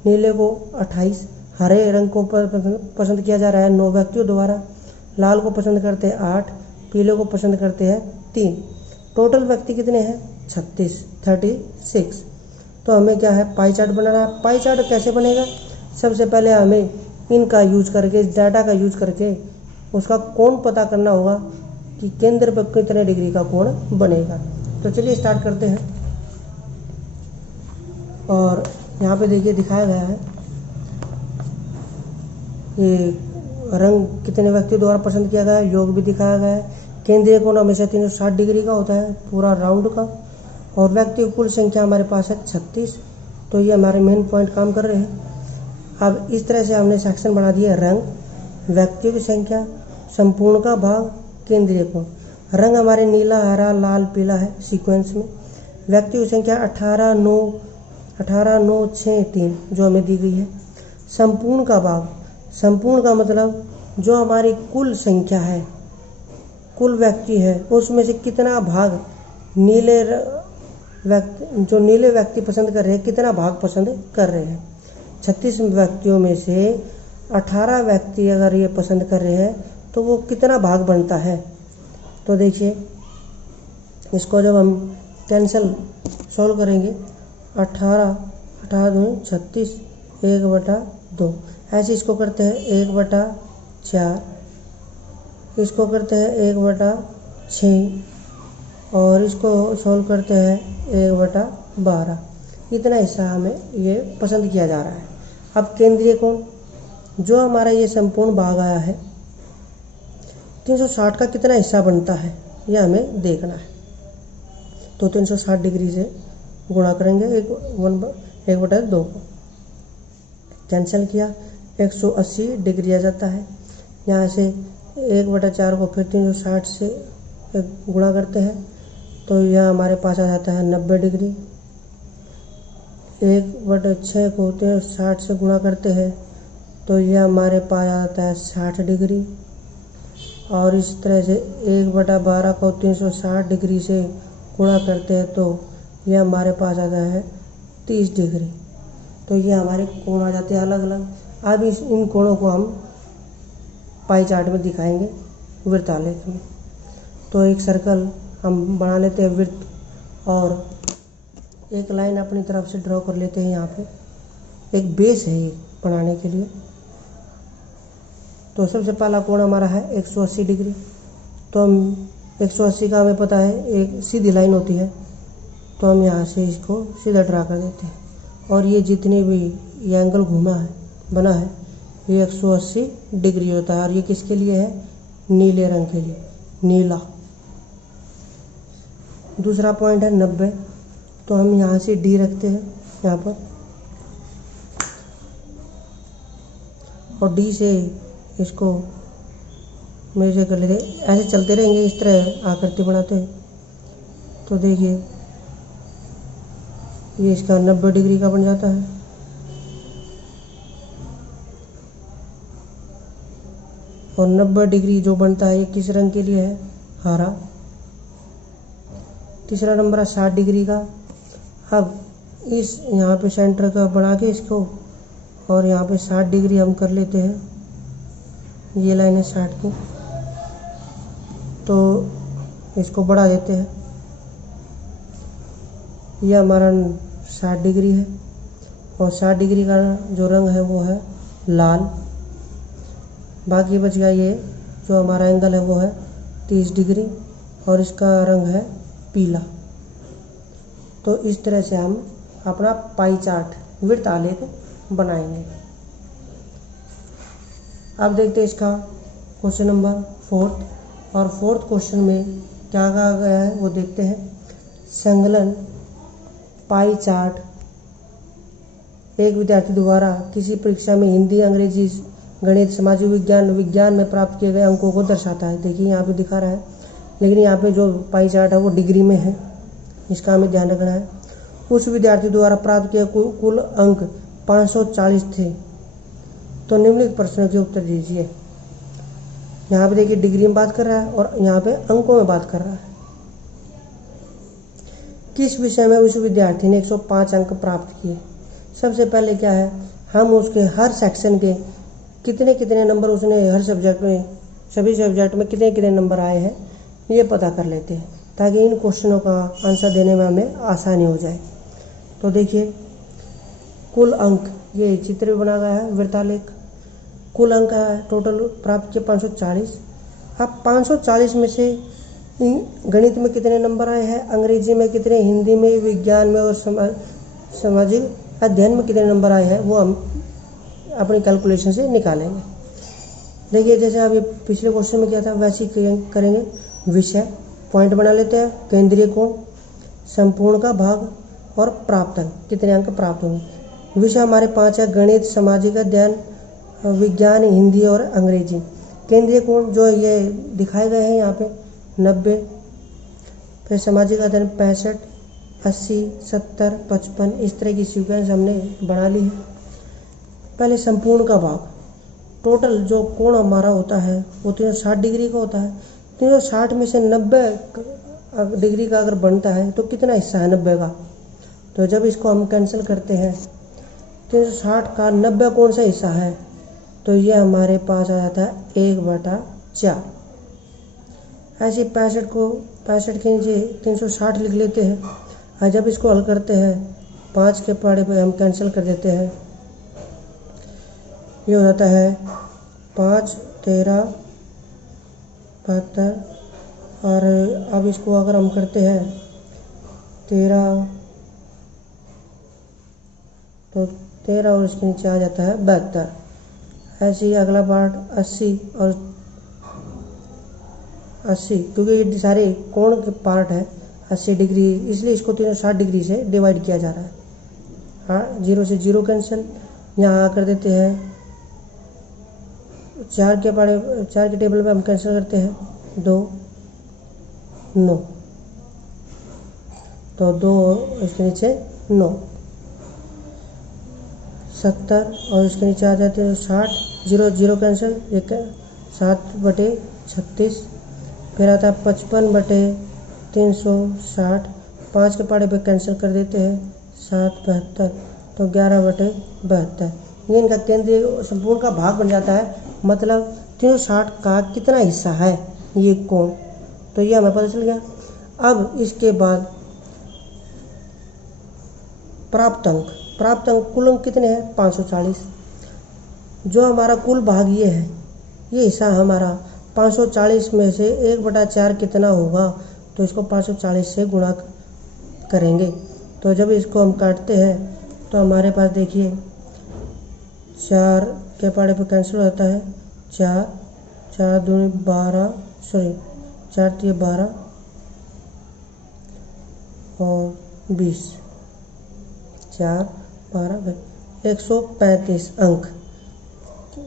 नीले को 28, हरे रंग को पसंद किया जा रहा है 9 व्यक्तियों द्वारा, लाल को पसंद करते हैं 8, पीले को पसंद करते हैं 3। टोटल व्यक्ति कितने हैं, 36। तो हमें क्या है, पाई चार्ट बनाना है। पाई चार्ट कैसे बनेगा, सबसे पहले हमें इनका यूज करके, इस डाटा का यूज करके उसका कोण पता करना होगा कि केंद्र पर कितने डिग्री का कोण बनेगा। तो चलिए स्टार्ट करते हैं। और यहाँ पे देखिए दिखाया गया है, ये रंग कितने व्यक्ति द्वारा पसंद किया गया है, योग भी दिखाया गया है। केंद्रीय कोण हमेशा 360 डिग्री का होता है, पूरा राउंड का। और व्यक्ति की कुल संख्या हमारे पास है 36। तो ये हमारे मेन पॉइंट काम कर रहे हैं। अब इस तरह से हमने सेक्शन बना दिया, रंग, व्यक्तियों की संख्या, संपूर्ण का भाग, केंद्रीय कोण। रंग हमारे नीला, हरा, लाल, पीला है सीक्वेंस में। व्यक्तियों की संख्या 18, 9, 6, 3 जो हमें दी गई है। संपूर्ण का भाग, संपूर्ण का मतलब जो हमारी कुल संख्या है, कुल व्यक्ति है, उसमें से कितना भाग नीले व्यक्ति पसंद कर रहे हैं, कितना भाग पसंद कर रहे हैं। 36 व्यक्तियों में से 18 व्यक्ति अगर ये पसंद कर रहे हैं तो वो कितना भाग बनता है। तो देखिए इसको जब हम कैंसिल सॉल्व करेंगे 18 18 36 1/2। ऐसे इसको करते हैं 1/4, इसको करते हैं 1/6 और इसको सॉल्व करते हैं 1/12। इतना हिस्सा हमें ये पसंद किया जा रहा है। अब केंद्रीय कोण जो हमारा ये संपूर्ण भाग आया है 360 का कितना हिस्सा बनता है ये हमें देखना है। तो 360 डिग्री से गुणा करेंगे 1/2 को, कैंसिल किया 180 डिग्री आ जाता है। यहाँ से 1/4 को फिर 360 से गुणा करते हैं तो यह हमारे पास आ जाता है 90 डिग्री। 1/6 को 360 से गुणा करते हैं तो यह हमारे पास आ जाता है 60 डिग्री। और इस तरह से 1/12 को 360 डिग्री से गुणा करते हैं तो यह हमारे पास आता है 30 डिग्री। तो ये हमारे कोण आ जाते हैं अलग अलग। अब इन कोणों को हम पाई चार्ट में दिखाएंगे वृत्तालेख में। तो एक सर्कल हम बना लेते हैं वृत्त और एक लाइन अपनी तरफ से ड्रॉ कर लेते हैं। यहाँ पे एक बेस है ये बनाने के लिए। तो सबसे पहला कोण हमारा है 180 डिग्री। तो हम 180 का हमें पता है एक सीधी लाइन होती है, तो हम यहाँ से इसको सीधा ड्रा कर देते हैं। और ये जितने भी ये एंगल घूमा है बना है ये 180 डिग्री होता है। और ये किसके लिए है? नीले रंग के लिए, नीला। दूसरा पॉइंट है 90। तो हम यहाँ से डी रखते हैं यहाँ पर और डी से इसको मेजर कर लेते हैं। ऐसे चलते रहेंगे, इस तरह आकृति बनाते हैं। तो देखिए ये इसका 90 डिग्री का बन जाता है। और 90 डिग्री जो बनता है ये किस रंग के लिए है? हरा। तीसरा नंबर है 60 डिग्री का। अब इस यहाँ पे सेंटर का बना के इसको और यहाँ पे 60 डिग्री हम कर लेते हैं। ये लाइन है 60 की, तो इसको बढ़ा देते हैं। यह हमारा 60 डिग्री है और 60 डिग्री का जो रंग है वो है लाल। बाकी बच गया ये जो हमारा एंगल है वो है 30 डिग्री और इसका रंग है पीला। तो इस तरह से हम अपना पाई चार्ट वृत्त आलेख बनाएंगे। अब देखते हैं इसका क्वेश्चन नंबर 4 और 4th क्वेश्चन में क्या कहा गया है वो देखते हैं। संकलन पाई चार्ट एक विद्यार्थी द्वारा किसी परीक्षा में हिंदी, अंग्रेजी, गणित, सामाजिक विज्ञान में प्राप्त किए गए अंकों को दर्शाता है। देखिए यहाँ पे दिखा रहा है, लेकिन यहाँ पे जो पाई चार्ट है वो डिग्री में है, इसका हमें ध्यान रखना है। उस विद्यार्थी द्वारा प्राप्त किए कुल अंक 540 थे। तो निम्नलिखित प्रश्नों के उत्तर दीजिए। यहाँ पे देखिए डिग्री में बात कर रहा है और यहाँ पे अंकों में बात कर रहा है। किस विषय में उस विद्यार्थी ने 105 अंक प्राप्त किए? सबसे पहले क्या है, हम उसके हर सेक्शन के कितने कितने नंबर उसने हर सब्जेक्ट में, सभी सब्जेक्ट में कितने कितने नंबर आए हैं ये पता कर लेते हैं, ताकि इन क्वेश्चनों का आंसर देने में हमें आसानी हो जाए। तो देखिए कुल अंक, ये चित्र भी बना गया है वृत्तालेख। कुल अंक है टोटल प्राप्त किए 540। अब 540 में से गणित में कितने नंबर आए हैं, अंग्रेजी में कितने, हिंदी में, विज्ञान में और सामाजिक अध्ययन में कितने नंबर आए हैं वो हम अपनी कैलकुलेशन से निकालेंगे। देखिए जैसे अभी पिछले क्वेश्चन में किया था वैसे ही करेंगे। विषय पॉइंट बना लेते हैं, केंद्रीय कोण, संपूर्ण का भाग और प्राप्त अंक, कितने अंक प्राप्त होंगे। विषय हमारे 5 है, गणित, सामाजिक अध्ययन, विज्ञान, हिंदी और अंग्रेजी। केंद्रीय कोण जो ये दिखाए गए हैं यहाँ पे 90, फिर सामाजिक अध्ययन 65, 80, 70, 55, इस तरह की सीक्वेंस हमने बना ली है। पहले संपूर्ण का भाग, टोटल जो कोण हमारा होता है वो 360 डिग्री का होता है। 360 में से 90 डिग्री का अगर बनता है तो कितना हिस्सा है 90 का? तो जब इसको हम कैंसिल करते हैं 360 का 90 कौन सा हिस्सा है, तो ये हमारे पास आ जाता है 1/4। ऐसे 65 के नीचे 360 लिख लेते हैं। और जब इसको हल करते हैं 5 के पहाड़े पे हम कैंसिल कर देते हैं। ये हो जाता है 5 13 72। और अब इसको अगर हम करते हैं 13 तो 13 और इसके नीचे आ जाता है 72। ऐसे ही अगला पार्ट 80 और 80, क्योंकि ये सारे कोण के पार्ट है 80 डिग्री, इसलिए इसको 360 डिग्री से डिवाइड किया जा रहा है। हाँ, 0 से 0 कैंसिल। यहाँ कर देते हैं 4 के टेबल पे हम कैंसिल करते हैं 2 9, तो 2 इसके नीचे 9 70 और इसके नीचे आ जाते हैं 60। 0 0 कैंसिल, 7/36। फिर आता है 55/360। 5 के पहाड़े पे कैंसिल कर देते हैं 7 72, तो 11/72। ये इनका केंद्रीय संपूर्ण का भाग बन जाता है। मतलब 360 का कितना हिस्सा है ये कोण, तो ये हमें पता चल गया। अब इसके बाद प्राप्त अंक कुल अंक कितने हैं 540। जो हमारा कुल भाग ये है, ये हिस्सा हमारा 540 में से 1/4 कितना होगा, तो इसको 540 से गुणा करेंगे। तो जब इसको हम काटते हैं तो हमारे पास देखिए 4 के पहाड़े पे कैंसिल हो जाता है 4 4 दूनी 12, सॉरी 4 3 12 और 20, 4 12 135 अंक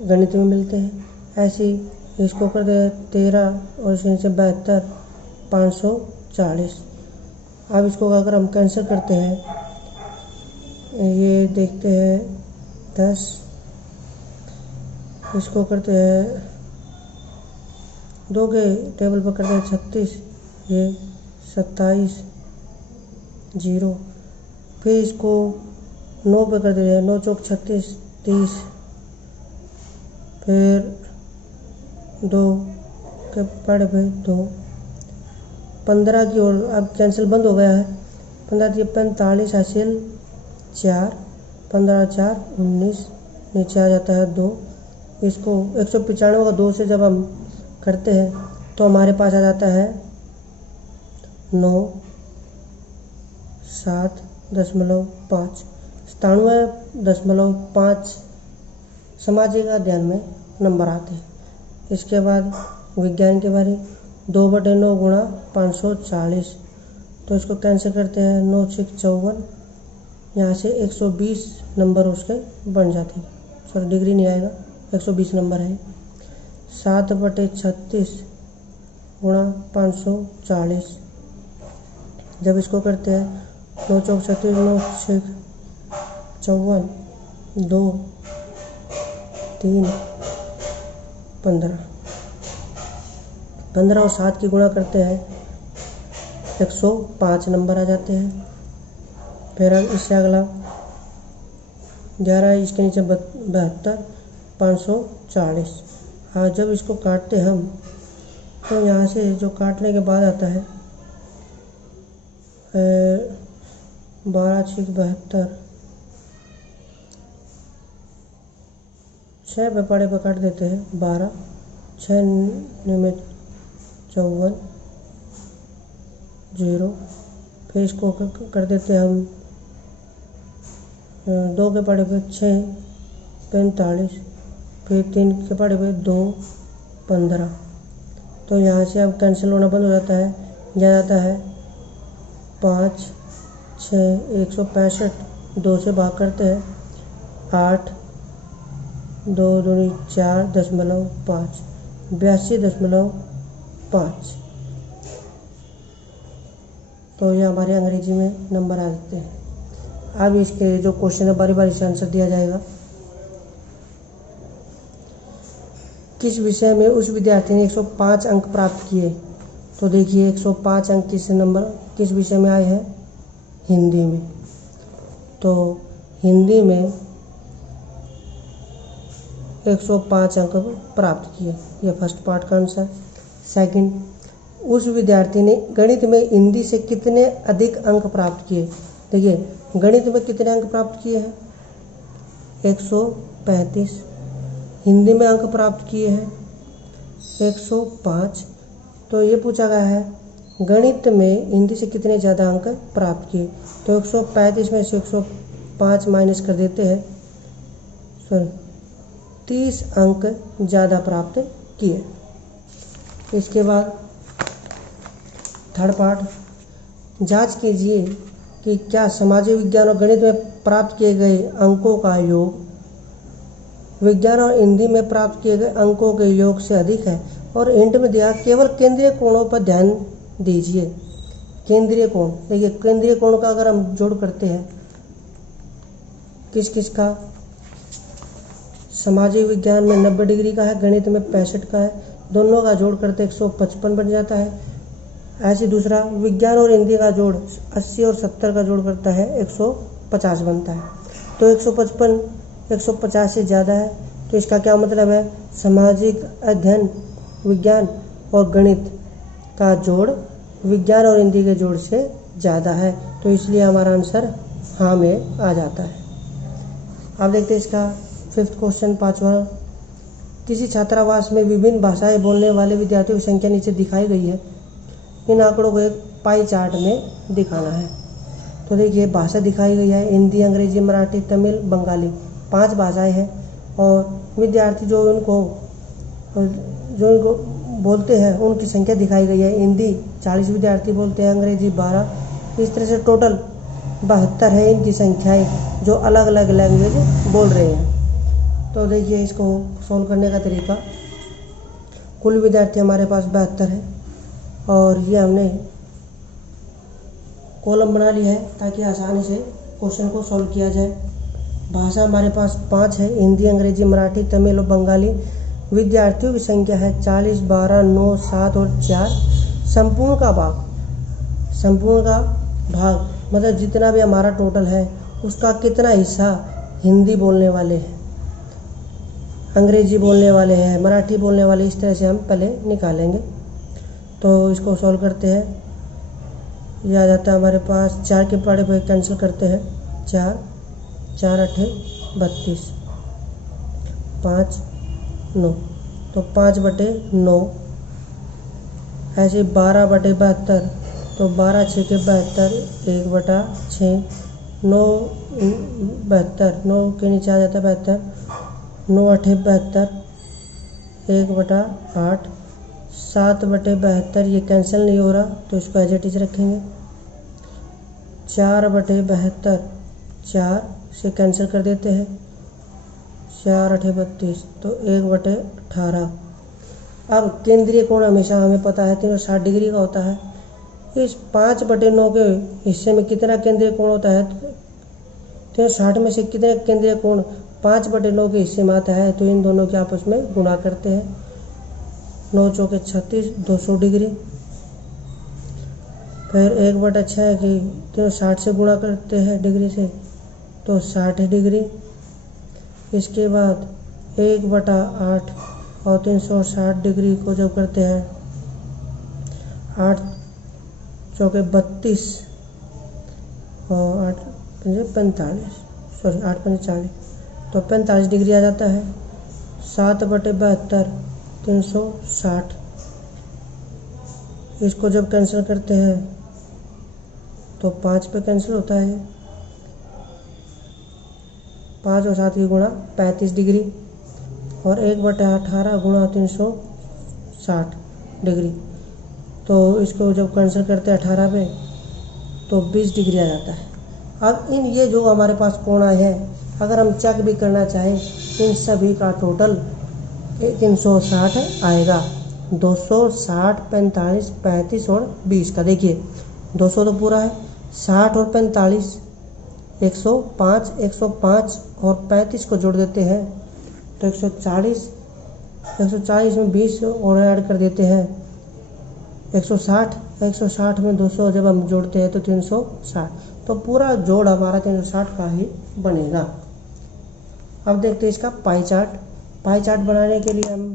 गणित में मिलते हैं। ऐसे ही इसको कर दे 13 और इसके नीचे 72 540। अब इसको अगर हम कैंसिल करते हैं, ये देखते हैं 10, इसको करते हैं 2 के टेबल पर करते हैं 36, ये 27 0। फिर इसको 9 पे कर देते हैं 9 चौक 36 30। फिर 2 के पहाड़े पे 2 15 की ओर, अब कैंसिल बंद हो गया है। 15 3 45 हासिल 4 15 4 19, नीचे आ जाता है 2। इसको 195 का 2 से जब हम करते हैं तो हमारे पास आ जाता है 9 7.5 97.5 सामाजिक अध्ययन में नंबर आते हैं। इसके बाद विज्ञान के बारे 2/9 गुणा 540, तो इसको कैंसिल करते हैं 9 6 54, यहाँ से 120 नंबर उसके बन जाते हैं। सॉरी डिग्री नहीं आएगा, 120 नंबर है। 7/36 गुणा 540, जब इसको करते हैं 9 चौक 36 9 6 54 2 3 15 और 7 की गुणा करते हैं 105 नंबर आ जाते हैं। फिर इससे अगला 11, इसके नीचे 72 540। हाँ, जब इसको काटते हम तो यहाँ से जो काटने के बाद आता है 12 6 72, 6 पे पहाड़े पे काट देते हैं 12 6 में 54 0। फिर इसको कर देते हैं हम 2 के पहाड़े पे 6 45, फिर 3 के पहाड़े पे 2 15। तो यहाँ से अब कैंसिल होना बंद हो जाता है। यहाँ आता है 5 6 165, 2 से भाग करते हैं 8 2 दूनी 4.5 82.5। तो ये हमारे अंग्रेजी में नंबर आ जाते हैं। अब इसके जो क्वेश्चन है बारी बारी से आंसर दिया जाएगा। किस विषय में उस विद्यार्थी ने 105 अंक प्राप्त किए, तो देखिए 105 अंक किस विषय में आए हैं, हिंदी में। तो हिंदी में 105 अंक प्राप्त किए, यह फर्स्ट पार्ट का आंसर। सेकंड, उस विद्यार्थी ने गणित में हिंदी से कितने अधिक अंक प्राप्त किए। देखिए गणित में कितने अंक प्राप्त किए हैं 135, हिंदी में अंक प्राप्त किए हैं 105। तो ये पूछा गया है गणित में हिंदी से कितने ज़्यादा अंक प्राप्त किए। तो 135 में से 105 माइनस कर देते हैं, सॉरी 30 अंक ज़्यादा प्राप्त किए। इसके बाद थर्ड पार्ट, जांच कीजिए कि क्या सामाजिक विज्ञान और गणित में प्राप्त किए गए अंकों का योग विज्ञान और हिंदी में प्राप्त किए गए अंकों के योग से अधिक है। और हिंट में दिया केवल केंद्रीय कोणों पर ध्यान दीजिए। केंद्रीय कोण, देखिए केंद्रीय कोण का अगर हम जोड़ करते हैं किस किस का, सामाजिक विज्ञान में 90 डिग्री का है, गणित में 65 का है, दोनों का जोड़ करते 155 बन जाता है। ऐसे दूसरा विज्ञान और हिंदी का जोड़ 80 और 70 का जोड़ करता है 150 बनता है। तो 155 150 से ज़्यादा है, तो इसका क्या मतलब है सामाजिक अध्ययन विज्ञान और गणित का जोड़ विज्ञान और हिंदी के जोड़ से ज़्यादा है। तो इसलिए हमारा आंसर हाँ में आ जाता है। अब देखते हैं इसका फिफ्थ क्वेश्चन, पांचवा। किसी छात्रावास में विभिन्न भाषाएं बोलने वाले विद्यार्थियों की संख्या नीचे दिखाई गई है। इन आंकड़ों को एक पाई चार्ट में दिखाना है। तो देखिए भाषा दिखाई गई है हिंदी, अंग्रेजी, मराठी, तमिल, बंगाली, 5 भाषाएं हैं। और विद्यार्थी जो इनको बोलते हैं उनकी संख्या दिखाई गई है। हिंदी 40 विद्यार्थी बोलते हैं, अंग्रेजी 12। इस तरह से टोटल 72 है इनकी संख्याएं जो अलग अलग लैंग्वेज बोल रहे हैं। तो देखिए इसको सॉल्व करने का तरीका, कुल विद्यार्थी हमारे पास 72 है और ये हमने कॉलम बना लिया है ताकि आसानी से क्वेश्चन को सॉल्व किया जाए। भाषा हमारे पास 5 है, हिंदी, अंग्रेजी, मराठी, तमिल और बंगाली। विद्यार्थियों की संख्या है 40, 12, 9, 7 और 4। संपूर्ण का भाग मतलब जितना भी हमारा टोटल है उसका कितना हिस्सा हिंदी बोलने वाले हैं, अंग्रेजी बोलने वाले हैं, मराठी बोलने वाले, इस तरह से हम पहले निकालेंगे। तो इसको सॉल्व करते हैं। यह आ जाता है हमारे पास 4 के पड़े पे कैंसिल करते हैं, 4 4 8 32, 5 9, तो 5/9। ऐसे 12/72, तो 12 6 के 72, 1/6, 9 72, 9 के नीचे आ जाता है 72, 9 8 72, 1/8, 7/72, ये कैंसिल नहीं हो रहा तो इसको एज इट इज रखेंगे। 4/72, 4 से कैंसिल कर देते हैं, 4 8 32, तो 1/18। अब केंद्रीय कोण हमेशा हमें पता है 360 डिग्री का होता है। इस 5/9 के हिस्से में कितना केंद्रीय कोण होता है, 360 में से कितने केंद्रीय कोण 5/9 के हिस्से में आता है, तो इन दोनों के आपस में गुणा करते हैं। 9 चौके 36, 200 डिग्री। फिर 1/6 की 360 से गुणा करते हैं डिग्री से, तो 60 डिग्री। इसके बाद 1/8 और 360 डिग्री को जब करते हैं 8 चौके 32 और 8 पंजे 45, सॉरी 8 पंजे 40, तो 45 डिग्री आ जाता है। 7/72, 360, इसको जब कैंसिल करते हैं तो 5 पे कैंसिल होता है, 5 और 7 की गुणा 35 डिग्री और 1/18 गुणा 360 डिग्री, तो इसको जब कैंसिल करते हैं 18 पे तो 20 डिग्री आ जाता है। अब ये जो हमारे पास कोण आए हैं, अगर हम चेक भी करना चाहें इन सभी का टोटल 360 आएगा। 260, 45, 35 और 20 का देखिए 200 तो पूरा है, 60 और 45 105, 105 और 35 को जोड़ देते हैं तो 140, 140 में 20 और ऐड कर देते हैं 160, 160 में 200 जब हम जोड़ते हैं तो 360, तो पूरा जोड़ हमारा 360 का ही बनेगा। अब देखते हैं इसका पाई चार्ट। पाई चार्ट बनाने के लिए हम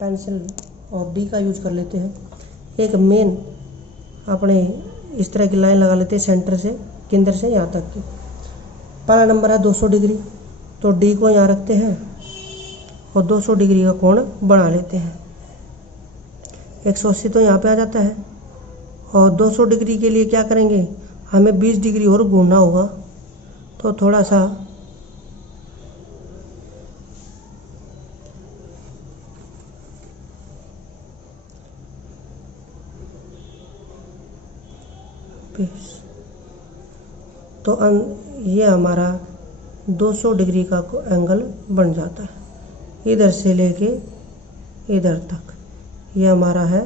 पेंसिल और डी का यूज कर लेते हैं। एक मेन अपने इस तरह की लाइन लगा लेते हैं सेंटर से, केंद्र से यहाँ तक की। पहला नंबर है 200 डिग्री, तो डी को यहाँ रखते हैं और 200 डिग्री का कोण बना लेते हैं। 180 तो यहाँ पे आ जाता है और 200 डिग्री के लिए क्या करेंगे, हमें 20 डिग्री और घूमना होगा। तो थोड़ा सा तो ये हमारा 200 डिग्री का एंगल बन जाता है। इधर से लेके इधर तक ये हमारा है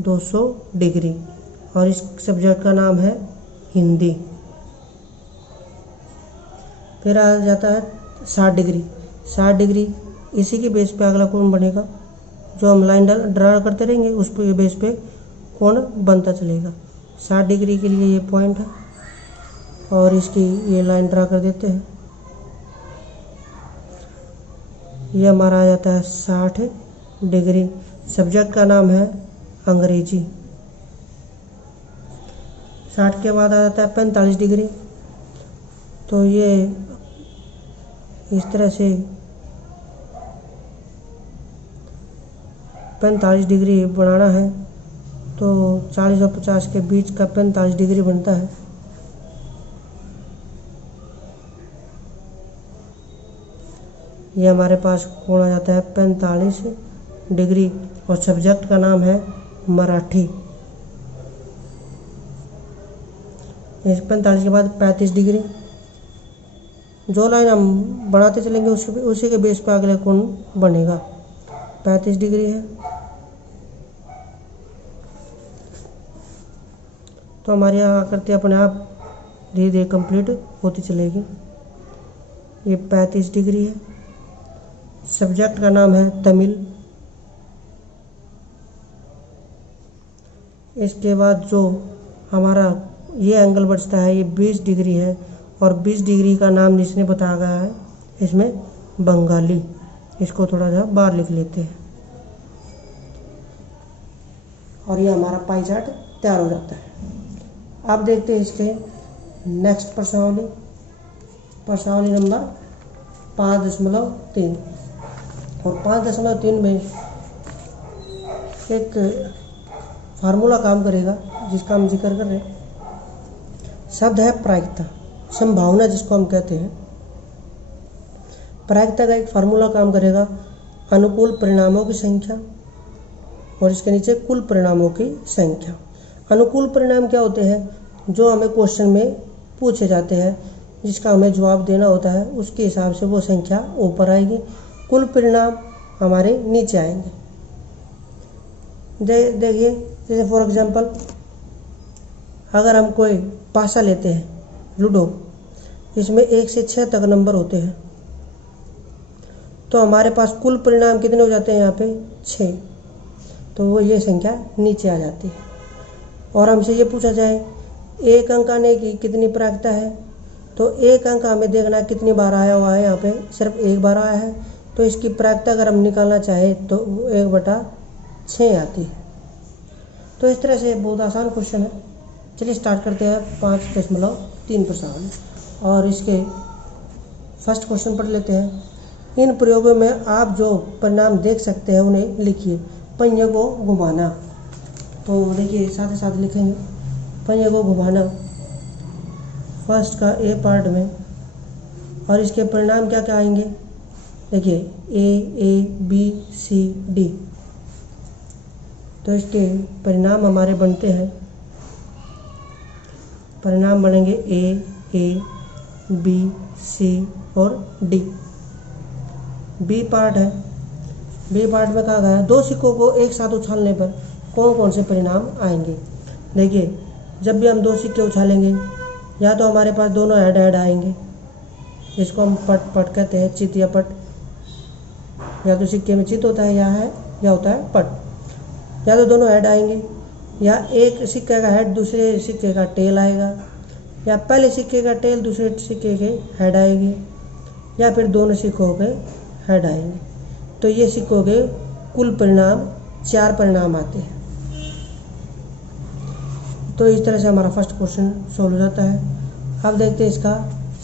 200 डिग्री और इस सब्जेक्ट का नाम है हिंदी। फिर आ जाता है 60 डिग्री। 60 डिग्री इसी के बेस पे अगला कोण बनेगा, जो हम लाइन ड्रा करते रहेंगे उस पे बेस पे कोण बनता चलेगा। 60 डिग्री के लिए ये पॉइंट है और इसकी ये लाइन ड्रा कर देते हैं। ये हमारा आ जाता है 60 डिग्री। सब्जेक्ट का नाम है अंग्रेजी। 60 के बाद आ जाता है 45 डिग्री। तो ये इस तरह से 45 डिग्री बनाना है, तो 40 और 50 के बीच का 45 डिग्री बनता है। ये हमारे पास कोण आ जाता है 45 डिग्री और सब्जेक्ट का नाम है मराठी। इस 45 के बाद 35 डिग्री। जो लाइन हम बढ़ाते चलेंगे उसी के बेस पर अगले कोण बनेगा। 35 डिग्री है तो हमारे यहाँ आकृति अपने आप धीरे धीरे कंप्लीट होती चलेगी। ये 35 डिग्री है। सब्जेक्ट का नाम है तमिल। इसके बाद जो हमारा ये एंगल बचता है ये 20 डिग्री है और 20 डिग्री का नाम जिसने बताया गया है इसमें बंगाली। इसको थोड़ा सा बाहर लिख लेते हैं और ये हमारा पाई चार्ट तैयार हो जाता है। अब देखते हैं इसके नेक्स्ट प्रश्नावली नंबर 5.3 और 5.3 में एक फार्मूला काम करेगा जिसका हम जिक्र कर रहे हैं। शब्द है प्रायिकता, संभावना जिसको हम कहते हैं। प्रायिकता का एक फार्मूला काम करेगा, अनुकूल परिणामों की संख्या और इसके नीचे कुल परिणामों की संख्या। अनुकूल परिणाम क्या होते हैं, जो हमें क्वेश्चन में पूछे जाते हैं, जिसका हमें जवाब देना होता है, उसके हिसाब से वो संख्या ऊपर आएगी। कुल परिणाम हमारे नीचे आएंगे। देखिए जैसे फॉर एग्जांपल अगर हम कोई पासा लेते हैं लूडो, इसमें 1 से 6 तक नंबर होते हैं, तो हमारे पास कुल परिणाम कितने हो जाते हैं यहाँ पे 6, तो वो ये संख्या नीचे आ जाती है। और हमसे ये पूछा जाए एक अंक आने की कितनी प्रायिकता है, तो एक अंक हमें देखना कितनी बार आया हुआ है, यहाँ पे सिर्फ एक बार आया है, तो इसकी प्रायिकता अगर हम निकालना चाहें तो 1/6 आती है। तो इस तरह से बहुत आसान क्वेश्चन है। चलिए स्टार्ट करते हैं 5.3 प्रश्नावली और इसके फर्स्ट क्वेश्चन पढ़ लेते हैं। इन प्रयोगों में आप जो परिणाम देख सकते हैं उन्हें लिखिए। पहिए को घुमाना, तो देखिए साथ ही साथ लिखेंगे पहिए को घुमाना फर्स्ट का ए पार्ट में, और इसके परिणाम क्या क्या आएंगे देखिए AABCD। तो इसके परिणाम हमारे बनते हैं, परिणाम बनेंगे AABC और D। बी पार्ट है, बी पार्ट में कहा गया है 2 सिक्कों को एक साथ उछालने पर कौन कौन से परिणाम आएंगे। देखिए जब भी हम 2 सिक्के उछालेंगे या तो हमारे पास दोनों हेड आएंगे, इसको हम पट कहते हैं, चित या पट। या तो सिक्के में चित होता है या होता है पट। या तो दोनों हेड आएंगे, या एक सिक्के का हेड दूसरे सिक्के का टेल आएगा, या पहले सिक्के का टेल दूसरे सिक्के के हेड आएगी, या फिर दोनों सिक्कों के हेड आएंगे। तो ये सिक्कों के कुल परिणाम 4 परिणाम आते हैं। तो इस तरह से हमारा फर्स्ट क्वेश्चन सॉल्व हो जाता है। अब देखते हैं इसका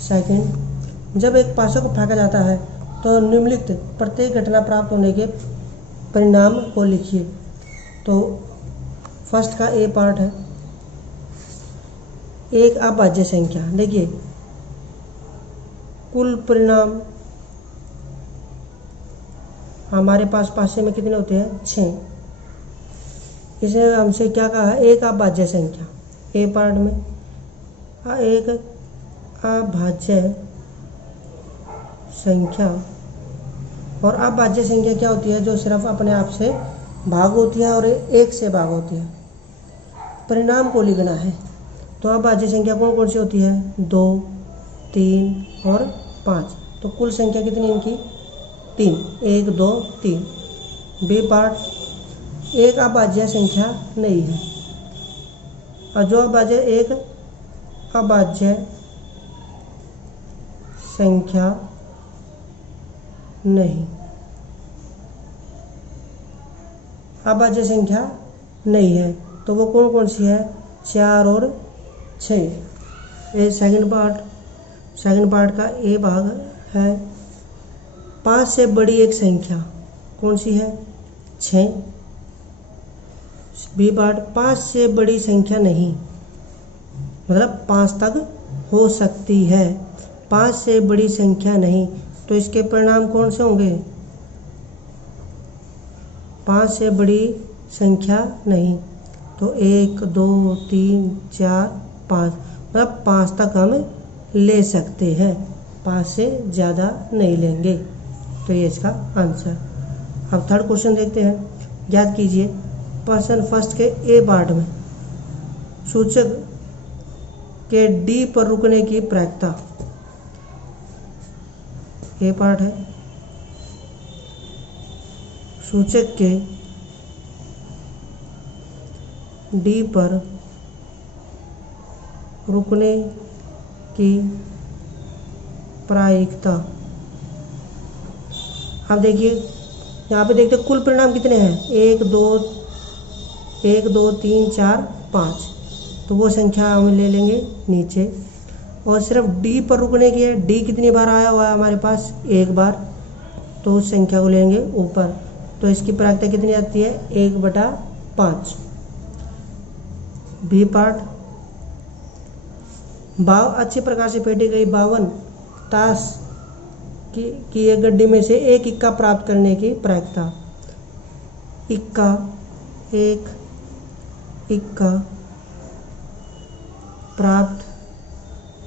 सेकंड। जब एक पासे को फेंका जाता है तो निम्नलिखित प्रत्येक घटना प्राप्त होने के परिणाम को लिखिए। तो फर्स्ट का ए पार्ट है, एक अभाज्य संख्या। देखिए कुल परिणाम हमारे पास पासे में कितने होते हैं? 6। इसने हमसे क्या कहा है? एक अभाज्य संख्या। ए पार्ट में एक अभाज्य संख्या, और अभाज्य संख्या क्या होती है? जो सिर्फ अपने आप से भाग होती है और एक से भाग होती है। परिणाम को लिखना है तो अभाज्य संख्या कौन कौन सी होती है? 2, 3 और 5। तो कुल संख्या कितनी इनकी? 3। 1, 2, 3। बी पार्ट, एक अभाज्य संख्या नहीं है, और जो अभाज्य एक अभाज्य संख्या नहीं, अभाज्य संख्या नहीं है तो वो कौन कौन सी है? 4 और 6। ये सेकंड पार्ट का ए भाग है। 5 से बड़ी एक संख्या कौन सी है? 6। बी पार्ट, 5 से बड़ी संख्या नहीं, मतलब 5 तक हो सकती है, 5 से बड़ी संख्या नहीं। तो इसके परिणाम कौन से होंगे? 5 से बड़ी संख्या नहीं। तो 1, 2, 3, 4, 5, मतलब 5 तक हम ले सकते हैं, 5 से ज़्यादा नहीं लेंगे। तो ये इसका आंसर। अब थर्ड क्वेश्चन देखते हैं। याद कीजिए पर्सन फर्स्ट के ए पार्ट में सूचक के डी पर रुकने की प्रायिकता। ए पार्ट है, सूचक के डी पर रुकने की प्रायिकता। अब देखिए यहाँ पे देखते कुल परिणाम कितने हैं? 1, 2, 3, 4, 5। तो वो संख्या हम ले लेंगे नीचे, और सिर्फ डी पर रुकने की है। डी कितनी बार आया हुआ है हमारे पास? 1 बार, तो उस संख्या को लेंगे ऊपर। तो इसकी प्रायिकता कितनी आती है? 1/5। बी पार्ट, अच्छी प्रकार से फेंटी गई 52 ताश की एक गड्डी में से एक इक्का प्राप्त करने की प्रायिकता। एक इक्का प्राप्त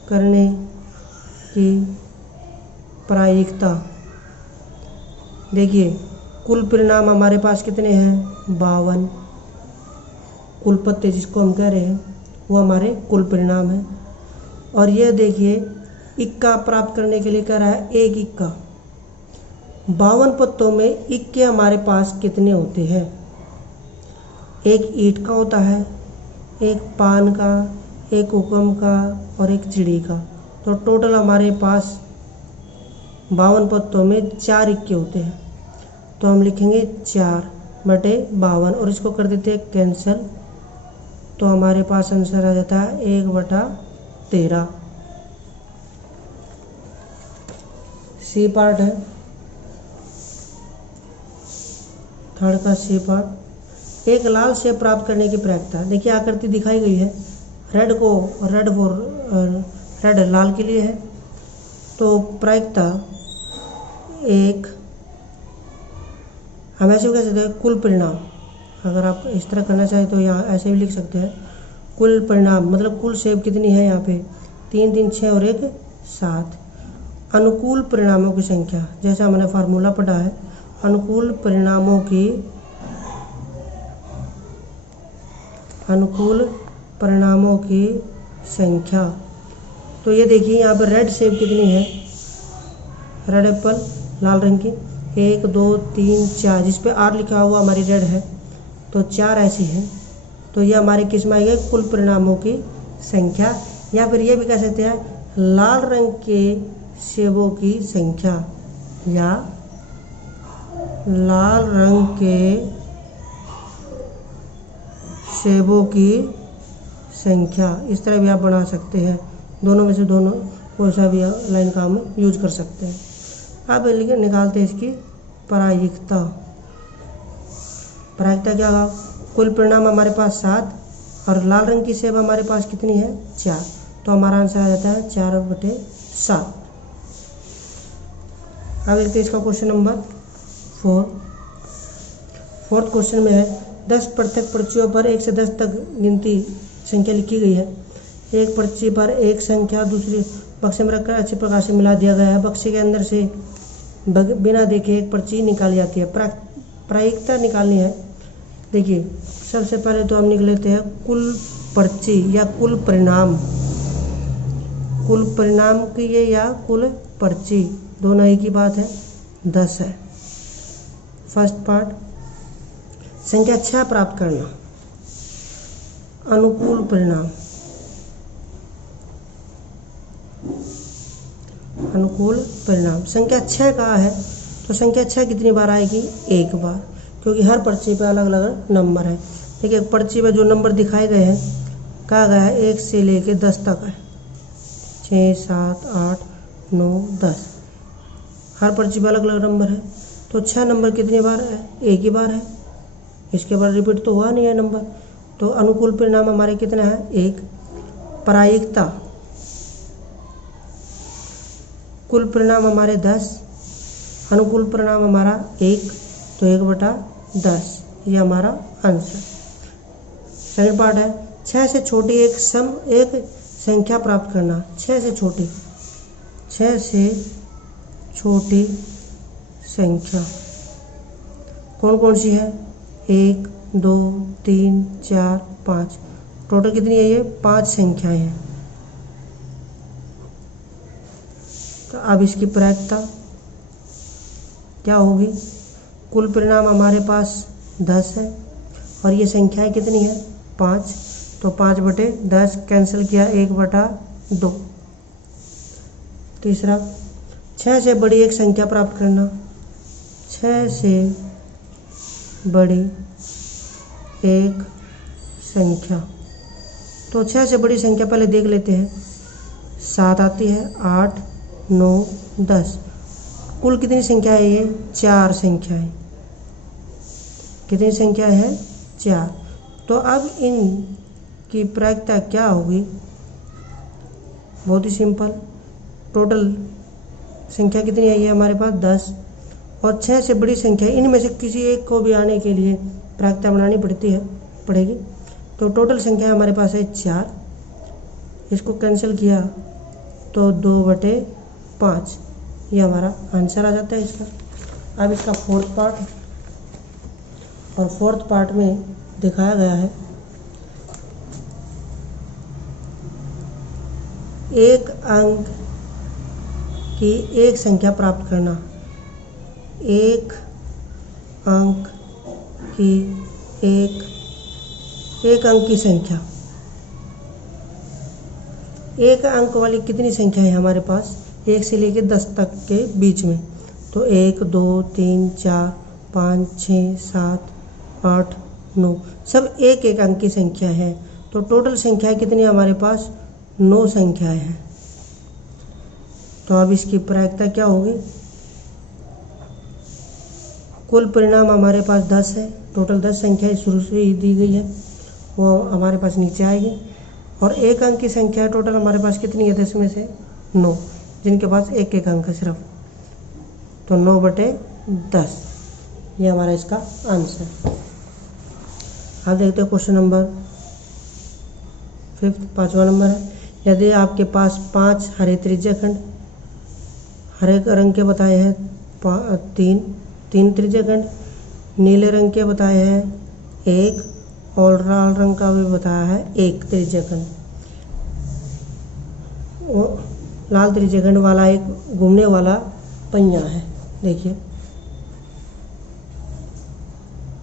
करने की प्रायिकता। देखिए कुल परिणाम हमारे पास कितने हैं? 52। कुल पत्ते जिसको हम कह रहे हैं वो हमारे कुल परिणाम है। और ये देखिए इक्का प्राप्त करने के लिए कह रहा है एक इक्का। 52 पत्तों में इक्के हमारे पास कितने होते हैं? एक ईंट का होता है, एक पान का, एक हुक्म का और एक चिड़ी का। तो टोटल हमारे पास 52 पत्तों में 4 इक्के होते हैं। तो हम लिखेंगे 4/52 और इसको कर देते हैं कैंसिल। तो हमारे पास आंसर आ जाता है 1/13। सी पार्ट है, थर्ड का सी पार्ट। एक लाल सेब प्राप्त करने की प्रायिकता। देखिए आकृति दिखाई गई है, रेड लाल के लिए है। तो प्रायिकता एक, हम ऐसे कह सकते हैं कुल परिणाम। अगर आप इस तरह करना चाहें तो यहाँ ऐसे भी लिख सकते हैं कुल परिणाम, मतलब कुल सेब कितनी है यहाँ पे? 3, 3, 6 और 1, 7। अनुकूल परिणामों की संख्या, जैसा हमने फार्मूला पढ़ा है, अनुकूल परिणामों की संख्या। तो ये देखिए यहाँ पर रेड सेब कितनी है? रेड एप्पल लाल रंग की 1, 2, 3, 4, जिस पे R लिखा हुआ हमारी रेड है, तो 4 ऐसी हैं। तो ये हमारे किस में आएगा? कुल परिणामों की संख्या। या फिर ये भी कह सकते हैं लाल रंग के सेबों की संख्या, या लाल रंग के सेबों की संख्या, इस तरह भी आप बना सकते हैं। दोनों में से दोनों कोई सा भी लाइन का हम यूज कर सकते हैं। अब निकालते हैं इसकी प्रायिकता। प्रायिकता क्या होगा? कुल परिणाम हमारे पास 7 और लाल रंग की सेब हमारे पास कितनी है? 4। तो हमारा आंसर आ जाता है 4/7। अब देखते हैं इसका क्वेश्चन नंबर 4। फोर्थ क्वेश्चन में है 10 पृथक पर्चियों पर 1 से 10 तक गिनती संख्या लिखी गई है। एक पर्ची पर एक संख्या दूसरी बक्से में रखकर अच्छे प्रकार से मिला दिया गया है। बक्से के अंदर से बिना देखे एक पर्ची निकाली जाती है। प्रायिकता निकालनी है। देखिए, सबसे पहले तो हम निकाल लेते हैं कुल पर्ची या कुल परिणाम। कुल परिणाम की ये या कुल पर्ची दोनों एक ही बात है, 10 है। फर्स्ट पार्ट, संख्या 6 प्राप्त करना। अनुकूल परिणाम, अनुकूल परिणाम। संख्या 6 कहाँ है? तो संख्या 6 कितनी बार आएगी? एक बार, क्योंकि हर पर्ची पे अलग अलग नंबर है। देखिए, पर्ची पे जो नंबर दिखाए गए हैं कहा गया है 1 से लेके 10 तक है। 6, 7, 8, 9, 10, हर पर्ची पे अलग अलग नंबर है। तो 6 नंबर कितनी बार है? एक ही बार है। इसके बाद रिपीट तो हुआ नहीं है नंबर। तो अनुकूल परिणाम हमारे कितना है? 1। प्रायिकता, कुल परिणाम हमारे 10, अनुकूल परिणाम हमारा 1, तो 1/10 ये हमारा आंसर। सेकंड पार्ट है 6 से छोटी एक संख्या प्राप्त करना। 6 से छोटी, 6 से छोटी संख्या कौन कौन सी है? 1, 2, 3, 4, 5। टोटल कितनी है? ये 5 संख्याएं हैं। तो अब इसकी प्रायिकता क्या होगी? कुल परिणाम हमारे पास 10 है और ये संख्याएं कितनी है? 5। तो 5/10 कैंसिल किया, 1/2। तीसरा, 6 से बड़ी एक संख्या प्राप्त करना। 6 से बड़ी एक संख्या, तो 6 से बड़ी संख्या पहले देख लेते हैं। 7 आती है, 8, 9, 10। कुल कितनी संख्या है? ये 4 संख्या है। कितनी संख्या है? 4। तो अब इन की प्रायिकता क्या होगी? बहुत ही सिंपल। टोटल संख्या कितनी है? ये हमारे पास 10 और 6 से बड़ी संख्या, इनमें से किसी एक को भी आने के लिए प्रायिकता बनानी पड़ेगी। तो टोटल संख्या हमारे पास है 4। इसको कैंसिल किया तो 2/5 ये हमारा आंसर आ जाता है इसका। अब इसका फोर्थ पार्ट, और फोर्थ पार्ट में दिखाया गया है एक अंक की एक संख्या प्राप्त करना। एक अंक की एक अंक की संख्या। एक अंक वाली कितनी संख्या है हमारे पास? 1 से लेकर 10 तक के बीच में। तो 1, 2, 3, 4, 5, 6, 7, 8, 9 सब एक एक अंक की संख्या है। तो टोटल संख्या कितनी है हमारे पास? 9 संख्याएं हैं। तो अब इसकी प्रायिकता क्या होगी? कुल परिणाम हमारे पास 10 है। टोटल 10 संख्या शुरू से ही दी गई है, वो हमारे पास नीचे आएगी। और एक अंक की संख्या टोटल हमारे पास कितनी है? 10 में से 9, जिनके पास एक एक अंक है सिर्फ। तो 9/10 ये हमारा इसका आंसर। अब देखते हैं क्वेश्चन नंबर 5, 5वां नंबर है। यदि आपके पास 5 हरे त्रिज्याखंड, हरे रंग के बताए हैं 3 त्रिज्याखंड, नीले रंग के बताए हैं 1 और लाल रंग का भी बताया है 1 त्रिज्याखंड। लाल त्रिज्याखंड वाला एक घूमने वाला पहिया है। देखिए,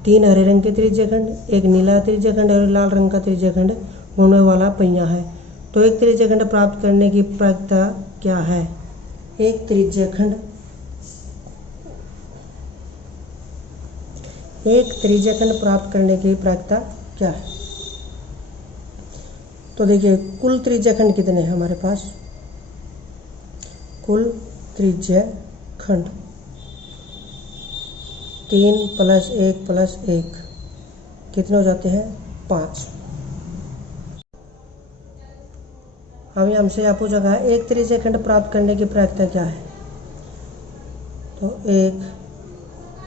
3 हरे रंग के त्रिज्याखंड, एक नीला त्रिज्याखंड और लाल रंग का त्रिज्याखंड घूमने वाला पहिया है। तो एक त्रिज्याखंड प्राप्त करने की प्रायिकता क्या है? एक त्रिज्याखंड प्राप्त करने की प्रायिकता क्या है? तो देखिए कुल त्रिज्याखंड कितने हैं हमारे पास, कुल त्रिज्याखंड 3 + 1 + 1 कितने हो जाते हैं 5। अभी हमसे यहाँ पूछा गया एक त्रिज्याखंड प्राप्त करने की प्रायिकता क्या है। तो एक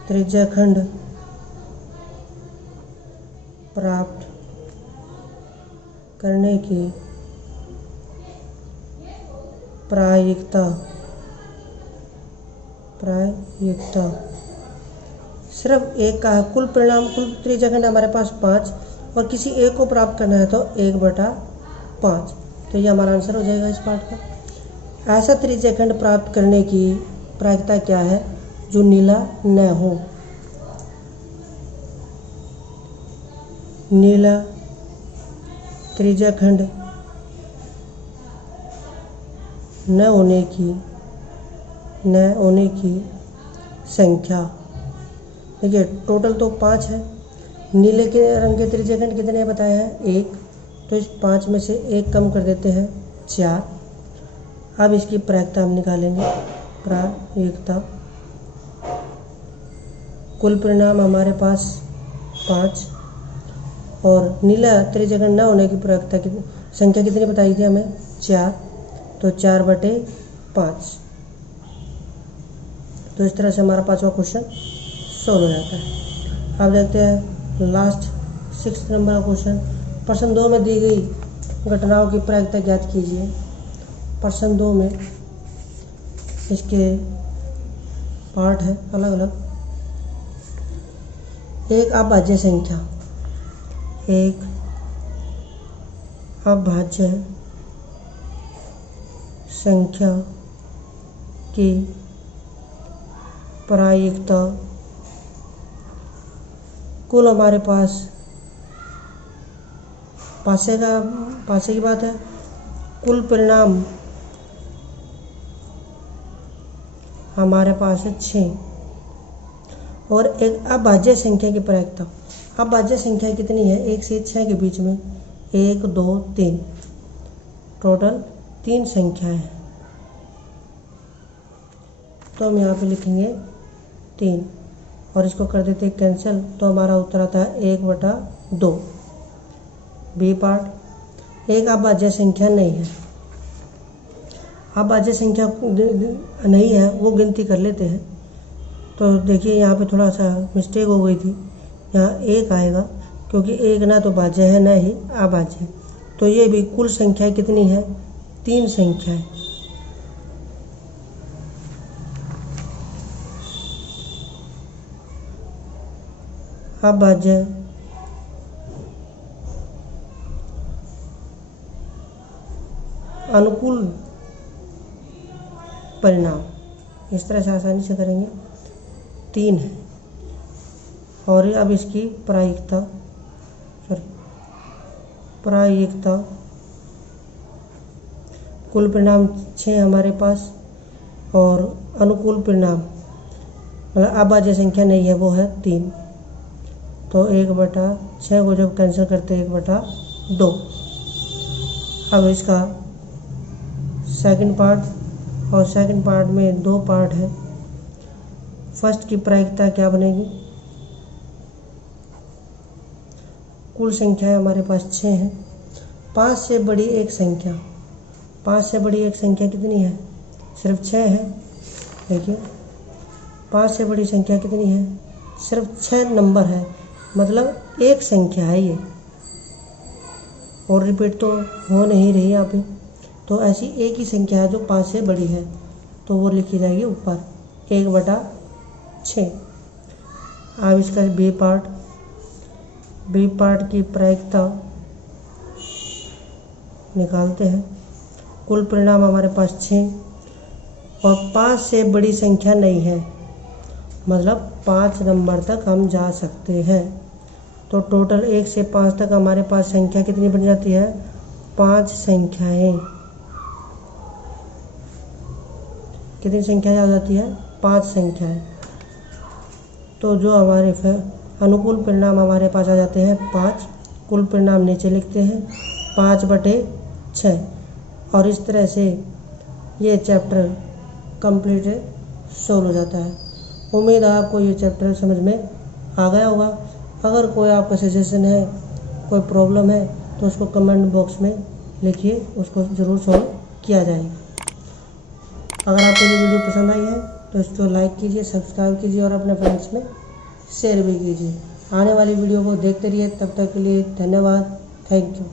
त्रिज्याखंड प्राप्त करने की प्रायिकता सिर्फ एक का है। कुल त्रिज्याखंड हमारे पास 5 और किसी एक को प्राप्त करना है तो 1/5। तो ये हमारा आंसर हो जाएगा इस पार्ट का। ऐसा त्रिज्याखंड प्राप्त करने की प्रायिकता क्या है जो नीला न हो। नीला त्रिज्याखंड न होने की संख्या। देखिए टोटल तो 5 है, नीले के रंग के त्रिज्याखंड कितने बताए हैं 1, तो इस 5 में से 1 कम कर देते हैं 4। अब इसकी प्रायिकता हम निकालेंगे। प्रायिकता कुल परिणाम हमारे पास 5 और नीला त्रिज्याखंड न होने की प्रायिकता की संख्या कितनी बताई थी हमें 4, तो 4/5। तो इस तरह से हमारा 5वां क्वेश्चन सॉल्व हो जाता है। अब देखते हैं लास्ट 6 नंबर का क्वेश्चन। प्रश्न 2 में दी गई घटनाओं की प्रायिकता ज्ञात कीजिए। प्रश्न 2 में इसके पार्ट है अलग अलग। एक अभाज्य संख्या, एक अभाज्य संख्या की प्रायिकता कुल हमारे पास पासे की बात है। कुल परिणाम हमारे पास है 6 और एक अभाज्य संख्या की प्रायिकता। अभाज्य संख्या कितनी है 1 से 6 के बीच में 1 2 3, टोटल 3 संख्या है। तो हम यहाँ पे लिखेंगे 3 और इसको कर देते कैंसिल, तो हमारा उत्तर आता है 1/2। बी पार्ट एक अभाज्य संख्या नहीं है। अभाज्य संख्या नहीं है वो गिनती कर लेते हैं। तो देखिए यहाँ पे थोड़ा सा मिस्टेक हो गई थी, यहाँ 1 आएगा क्योंकि 1 ना तो भाज्य है ना ही अभाज्य। तो ये भी कुल संख्या कितनी है 3 संख्या है। अभाज्य अनुकूल परिणाम इस तरह से आसानी से करेंगे 3 है। और अब इसकी प्रायिकता कुल परिणाम 6 हमारे पास और अनुकूल परिणाम मतलब अभाज्य संख्या नहीं है वो है 3। तो 1/6 को जब कैंसिल करते हैं 1/2। अब इसका सेकंड पार्ट, और सेकंड पार्ट में 2 पार्ट है। फर्स्ट की प्रायिकता क्या बनेगी, कुल संख्या हमारे पास 6 है। 5 से बड़ी एक संख्या, 5 से बड़ी एक संख्या कितनी है सिर्फ 6 है। देखिए 5 से बड़ी संख्या कितनी है सिर्फ 6 नंबर है, मतलब एक संख्या है ये और रिपीट तो हो नहीं रही यहाँ पे। तो ऐसी एक ही संख्या है जो 5 से बड़ी है, तो वो लिखी जाएगी ऊपर 1/6। अब इसका बी पार्ट की प्रायिकता निकालते हैं। कुल परिणाम हमारे पास 6 और 5 से बड़ी संख्या नहीं है, मतलब 5 नंबर तक हम जा सकते हैं। तो टोटल 1 से 5 तक हमारे पास संख्या कितनी बन जाती है 5 संख्याएं। कितनी संख्या आ जाती है 5 संख्याएं। तो जो हमारे अनुकूल परिणाम हमारे पास आ जाते हैं 5। कुल परिणाम नीचे लिखते हैं 5/6 और इस तरह से ये चैप्टर कंप्लीट सोल्व हो जाता है। उम्मीद है आपको ये चैप्टर समझ में आ गया होगा। अगर कोई आपका सजेशन है, कोई प्रॉब्लम है तो उसको कमेंट बॉक्स में लिखिए, उसको ज़रूर सॉल्व किया जाएगा। अगर आपको ये वीडियो पसंद आई है तो इसको लाइक कीजिए, सब्सक्राइब कीजिए और अपने फ्रेंड्स में शेयर भी कीजिए। आने वाली वीडियो को देखते रहिए। तब तक के लिए धन्यवाद। Thank you.